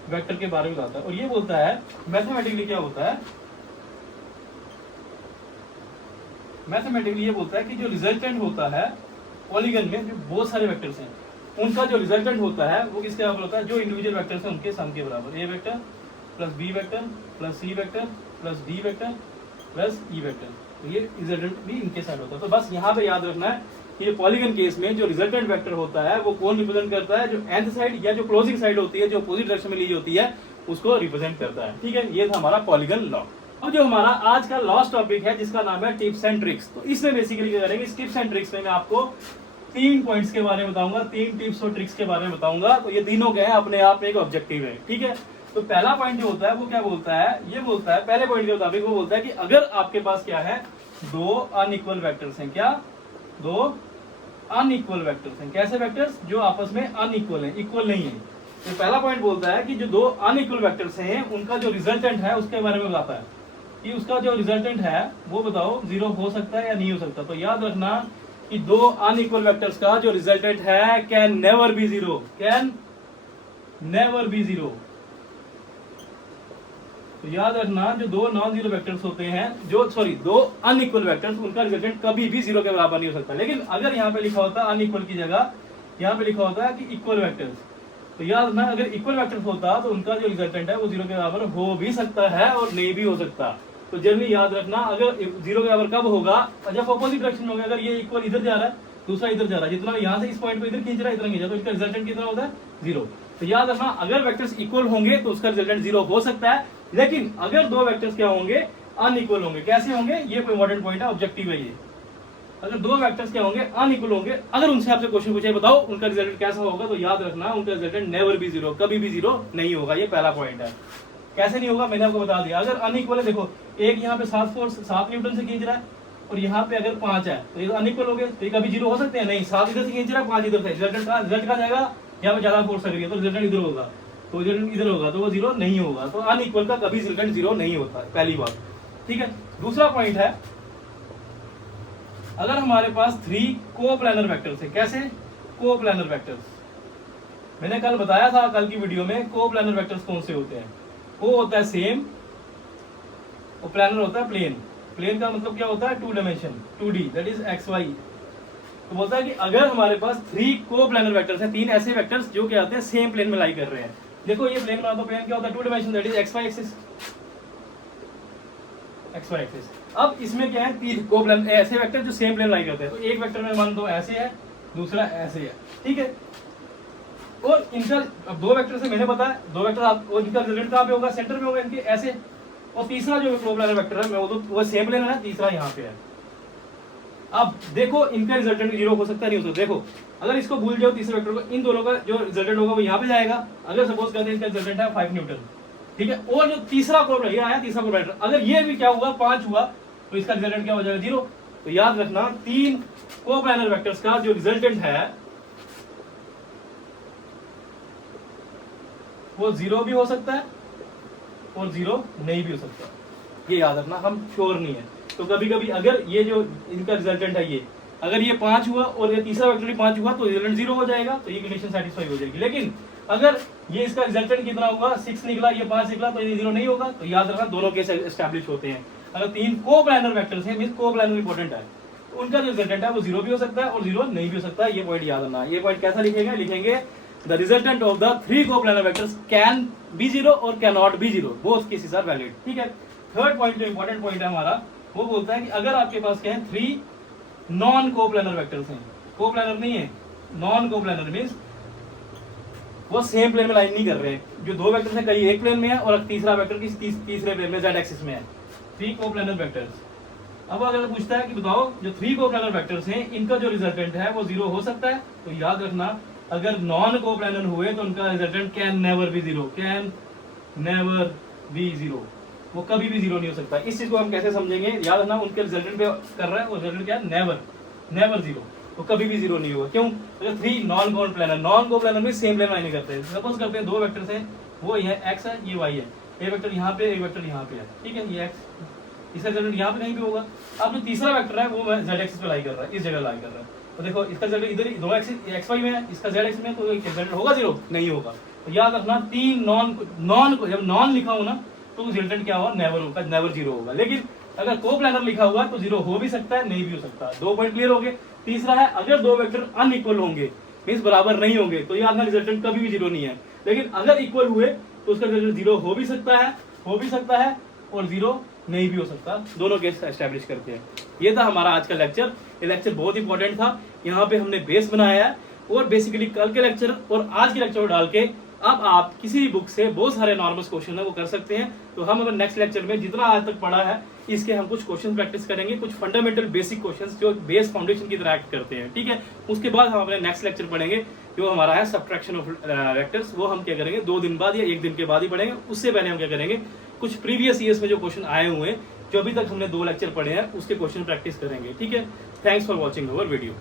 वेक्टर के बारे में बताता है। और ये बोलता है मैथमेटिकली क्या होता है, मैथमेटिकली ये बोलता है कि जो रिजल्टेंट होता है पॉलीगन में जो बहुत सारे वेक्टर्स हैं, उनका जो रिजल्टेंट होता है वो किसके बराबर होता है, जो इंडिविजुअल वेक्टर्स हैं उनके सम के बराबर। A vector plus B vector plus C vector plus D vector plus E vector, तो ये रिजल्टेंट भी इनके साइड होता है। तो बस यहाँ पे याद रखना है कि ये पॉलीगन केस में जो रिजल्टेंट वेक्टर होता है वो कौन रिप्रेजेंट करता है, जो nth साइड या जो क्लोजिंग साइड होती है, जो अपोजिट डायरेक्शन में ली होती है, उसको रिप्रेजेंट करता है। ठीक है, ये था हमारा पॉलीगन लॉ। अब जो हमारा आज का लास्ट टॉपिक है जिसका नाम है टिप्स एंड ट्रिक्स। तो इसमें बेसिकली क्या करेंगे, इस टिप्स एंड ट्रिक्स में मैं आपको 3 पॉइंट्स के बारे में बताऊंगा, 3 टिप्स और ट्रिक्स के बारे में बताऊंगा। तो ये तीनों क्या है, अपने आप में एक ऑब्जेक्टिव है। ठीक है, तो पहला पॉइंट जो होता है वो क्या बोलता है, ये बोलता है पहले पॉइंट के मुताबिक वो बोलता है कि अगर आपके पास क्या है, 2 अनइक्वल वेक्टर्स हैं, क्या 2 अनइक्वल वेक्टर्स हैं। कैसे वेक्टर्स, जो आपस में अनइक्वल हैं, इक्वल नहीं है। तो पहला पॉइंट बोलता है कि जो 2 अनइक्वल वेक्टर्स हैं उनका जो रिजल्टेंट है उसके बारे में बताता है कि उसका जो रिजल्टेंट है वो बताओ 0 हो सकता है या नहीं हो सकता। तो याद रखना कि 2 अनइक्वल वेक्टर्स का जो रिजल्टेंट है can never be 0, can never be 0। तो याद रखना जो 2 नॉन जीरो वेक्टर्स होते हैं, जो सॉरी 2 अनइक्वल वेक्टर्स, उनका रिजल्टेंट कभी भी 0 के बराबर नहीं हो सकता। लेकिन अगर यहाँ पे लिखा होता अनइक्वल की जगह यहाँ पे लिखा होता है कि इक्वल वेक्टर्स, तो याद रखना अगर इक्वल वेक्टर्स होता तो उनका जो रिजल्टेंट है वो 0 के बराबर हो भी सकता है और नहीं भी हो सकता। तो जनरली याद रखना अगर 0 के बराबर कब होगा, जब अपोजिट डायरेक्शन में होगा। अगर ये इक्वल इधर जा रहा है, दूसरा इधर जा रहा है, जितना यहाँ से इस पॉइंट पे इधर खींच रहा है, इतना खींचा, तो इसका रिजल्टेंट कितना होता है, 0। तो याद रखना अगर वेक्टर्स इक्वल होंगे तो उसका रिजल्टेंट 0 हो सकता है, लेकिन अगर 2 वेक्टर्स क्या होंगे, अनइक्वल होंगे। कैसे होंगे, ये कोई इंपॉर्टेंट पॉइंट है, ऑब्जेक्टिव है ये। अगर 2 वेक्टर्स क्या होंगे, अनइक्वल होंगे, अगर उनसे आपसे क्वेश्चन पूछे बताओ उनका रिजल्टेंट कैसा होगा, तो याद रखना उनका रिजल्टेंट नेवर बी 0, कभी भी 0 नहीं होगा। ये पहला पॉइंट है। कैसे नहीं होगा, मैंने आपको बता दिया। अगर अनइक्वल है, देखो एक यहाँ पे 7 फोर्स 7 न्यूटन से खींच रहा है और यहाँ पे अगर 5 है, तो ये अनइक्वल हो गए, तो ये कभी 0 हो सकते हैं नहीं। 7 इधर से खींच रहा है, 5 इधर से, रिजल्ट कहाँ जाएगा, यहाँ पे ज्यादा फोर्स लग रही है, तो रिजल्टेंट इधर होगा, तो रिजल्टेंट इधर होगा, तो वो 0 नहीं होगा। तो अनइक्वल का कभी रिजल्टेंट 0 नहीं होता, पहली बात। ठीक है, दूसरा पॉइंट है, अगर हमारे पास 3 कोप्लानर वेक्टर्स है। कैसे, कोप्लानर वेक्टर्स, मैंने कल बताया था, कल की वीडियो में, कोप्लानर वेक्टर्स कौन से होते हैं। को होता है सेम और प्लानर होता है प्लेन। प्लेन का मतलब क्या होता है, 2 dimension, 2D, that is XY। तो बोलता है कि अगर हमारे पास 3 कोप्लानर वेक्टर्स हैं, 3 ऐसे वेक्टर्स जो क्या आते हैं सेम प्लेन में लाई कर रहे हैं। देखो ये प्लेन बना दो, प्लेन क्या होता है, 2 dimension, that is XY axis, XY axis. अब इसमें क्या है, 3 कोप्लानर ऐसे वेक्टर जो सेम प्लेन लाई करते हैं। तो एक वेक्टर में मान दो ऐसे है, दूसरा ऐसे है। ठीक है, और इनका अब 2 वेक्टर से मैंने बताया, 2 वेक्टर और इनका रिजल्ट कहाँ पे होगा, सेंटर में होगा इनके, ऐसे। और तीसरा जो कोप्लानर वेक्टर है वो सेम प्लेन है, तीसरा यहाँ पे है। अब देखो इनका रिजल्टेंट 0 हो सकता है, नहीं हो सकता। देखो अगर इसको भूल जाओ तीसरे वेक्टर को, इन दोनों का जो रिजल्टेंट होगा वो यहाँ पे जाएगा। अगर सपोज करते हैं इनका रिजल्टेंट है 5 न्यूटन, ठीक है, और जो तीसरा कोप्लानर ये आया, तीसरा कोप्लानर अगर ये भी क्या हुआ, 5 हुआ, तो इसका रिजल्टेंट क्या हो जाएगा, 0। तो याद रखना 3 कोप्लानर वेक्टर्स का जो रिजल्टेंट है वो 0 भी हो सकता है और 0 नहीं भी हो सकता। ये याद रखना, हम श्योर नहीं है। तो कभी कभी अगर ये जो इनका रिजल्टेंट है, ये अगर ये 5 हुआ और ये तीसरा वेक्टर भी 5 हुआ, तो रिजल्टेंट 0 हो जाएगा, तो ये कंडीशन सेटिस्फाई हो जाएगी। लेकिन अगर ये इसका रिजल्टेंट कितना होगा, 6 निकला, ये 5 निकला, तो ये 0 नहीं होगा। तो याद रखना दोनों केस एस्टैब्लिश होते हैं। अगर 3 कोप्लानर वेक्टर्स हैं, मींस कोप्लानर इंपॉर्टेंट है, उनका जो रिजल्टेंट है वो 0 भी हो सकता है और 0 नहीं भी हो सकता है। ये पॉइंट याद रखना। ये पॉइंट कैसा लिखेंगे, लिखेंगे the resultant of the 3 coplanar vectors can be 0 और cannot be 0, both cases are valid। ठीक है, थर्ड पॉइंट जो इंपॉर्टेंट पॉइंट है हमारा, वो बोलता है कि अगर आपके पास क्या है, 3 नॉन कोप्लानर वेक्टर्स हैं, कोप्लानर नहीं है, नॉन कोप्लानर मींस वो सेम प्लेन में लाइन नहीं कर रहे हैं। जो 2 वेक्टर्स हैं, कहीं एक प्लेन में है और तीसरा वेक्टर किसी तीसरे प्लेन में, z एक्सिस में है। 3 कोप्लानर वेक्टर्स। अब अगर पूछता है कि बताओ जो 3 कोप्लानर वेक्टर्स हैं, इनका जो रिजल्टेंट है वो 0 हो सकता है, तो याद रखना अगर नॉन कोप्लानर हुए तो उनका resultant can never be zero, can never be zero, वो कभी भी जीरो नहीं हो सकता। इस चीज को हम कैसे समझेंगे, याद रखना उनके रिजल्टेंट पे कर रहा है, वो रिजल्टेंट क्या है, नेवर, नेवर जीरो, वो कभी भी जीरो नहीं होगा। क्यों? अगर 3 नॉन कोप्लानर, नॉन कोप्लानर में सेम प्लेन नहीं करते। सपोज करते हैं 2 वेक्टर्स हैं, वो ये x है, ये y है, एक वेक्टर यहाँ पे, एक वेक्टर यहाँ पे है, ठीक है, ये x, इसका रिजल्ट यहाँ पे कहीं भी होगा। अब जो तीसरा वेक्टर है वो z एक्सिस पे लाई कर रहा है, इस जगह लाई कर रहा है, तो देखो इसका रिजल्ट इधर दो एक्सिस x y में है, इसका z एक्सिस में, तो रिजल्ट होगा जीरो? नहीं होगा। तो याद रखना 3 नॉन जब नॉन लिखा हो ना तो रिजल्टेंट क्या होगा, नेवर होगा, नेवर जीरो होगा। लेकिन अगर कोप्लानर लिखा हुआ तो जीरो हो भी सकता है, नहीं भी हो सकता। 2 पॉइंट क्लियर हो गए। तीसरा है अगर 2 वेक्टर अनइक्वल होंगे, मींस बराबर नहीं होंगे, तो याद रखना रिजल्टेंट कभी भी जीरो नहीं है। लेकिन अगर इक्वल हुए तो उसका रिजल्ट जीरो हो भी सकता है, और जीरो नहीं भी हो सकता। दोनों केस एस्टैब्लिश करते हैं। ये था हमारा आज का लेक्चर। ये लेक्चर बहुत इंपॉर्टेंट था। यहाँ पे हमने बेस बनाया है, और बेसिकली कल के लेक्चर और आज के लेक्चर को डाल के अब आप किसी भी बुक से बहुत सारे नॉर्मल क्वेश्चन है वो कर सकते हैं। तो हम अगर नेक्स्ट लेक्चर में जितना आज तक पढ़ा है इसके हम कुछ क्वेश्चन प्रैक्टिस करेंगे, कुछ फंडामेंटल बेसिक क्वेश्चंस जो बेस फाउंडेशन की तरह एक्ट करते हैं, ठीक है। उसके बाद हम अपने नेक्स्ट लेक्चर पढ़ेंगे जो हमारा है सब्ट्रैक्शन ऑफ वेक्टर्स। वो हम क्या करेंगे 2 दिन बाद या 1 दिन के बाद ही पढ़ेंगे। उससे पहले हम क्या करेंगे, कुछ प्रीवियस ईयर्स में जो क्वेश्चन आए हुए हैं, जो अभी तक हमने 2 लेक्चर पढ़े हैं, उसके क्वेश्चन प्रैक्टिस करेंगे, ठीक है। Thanks for watching our video.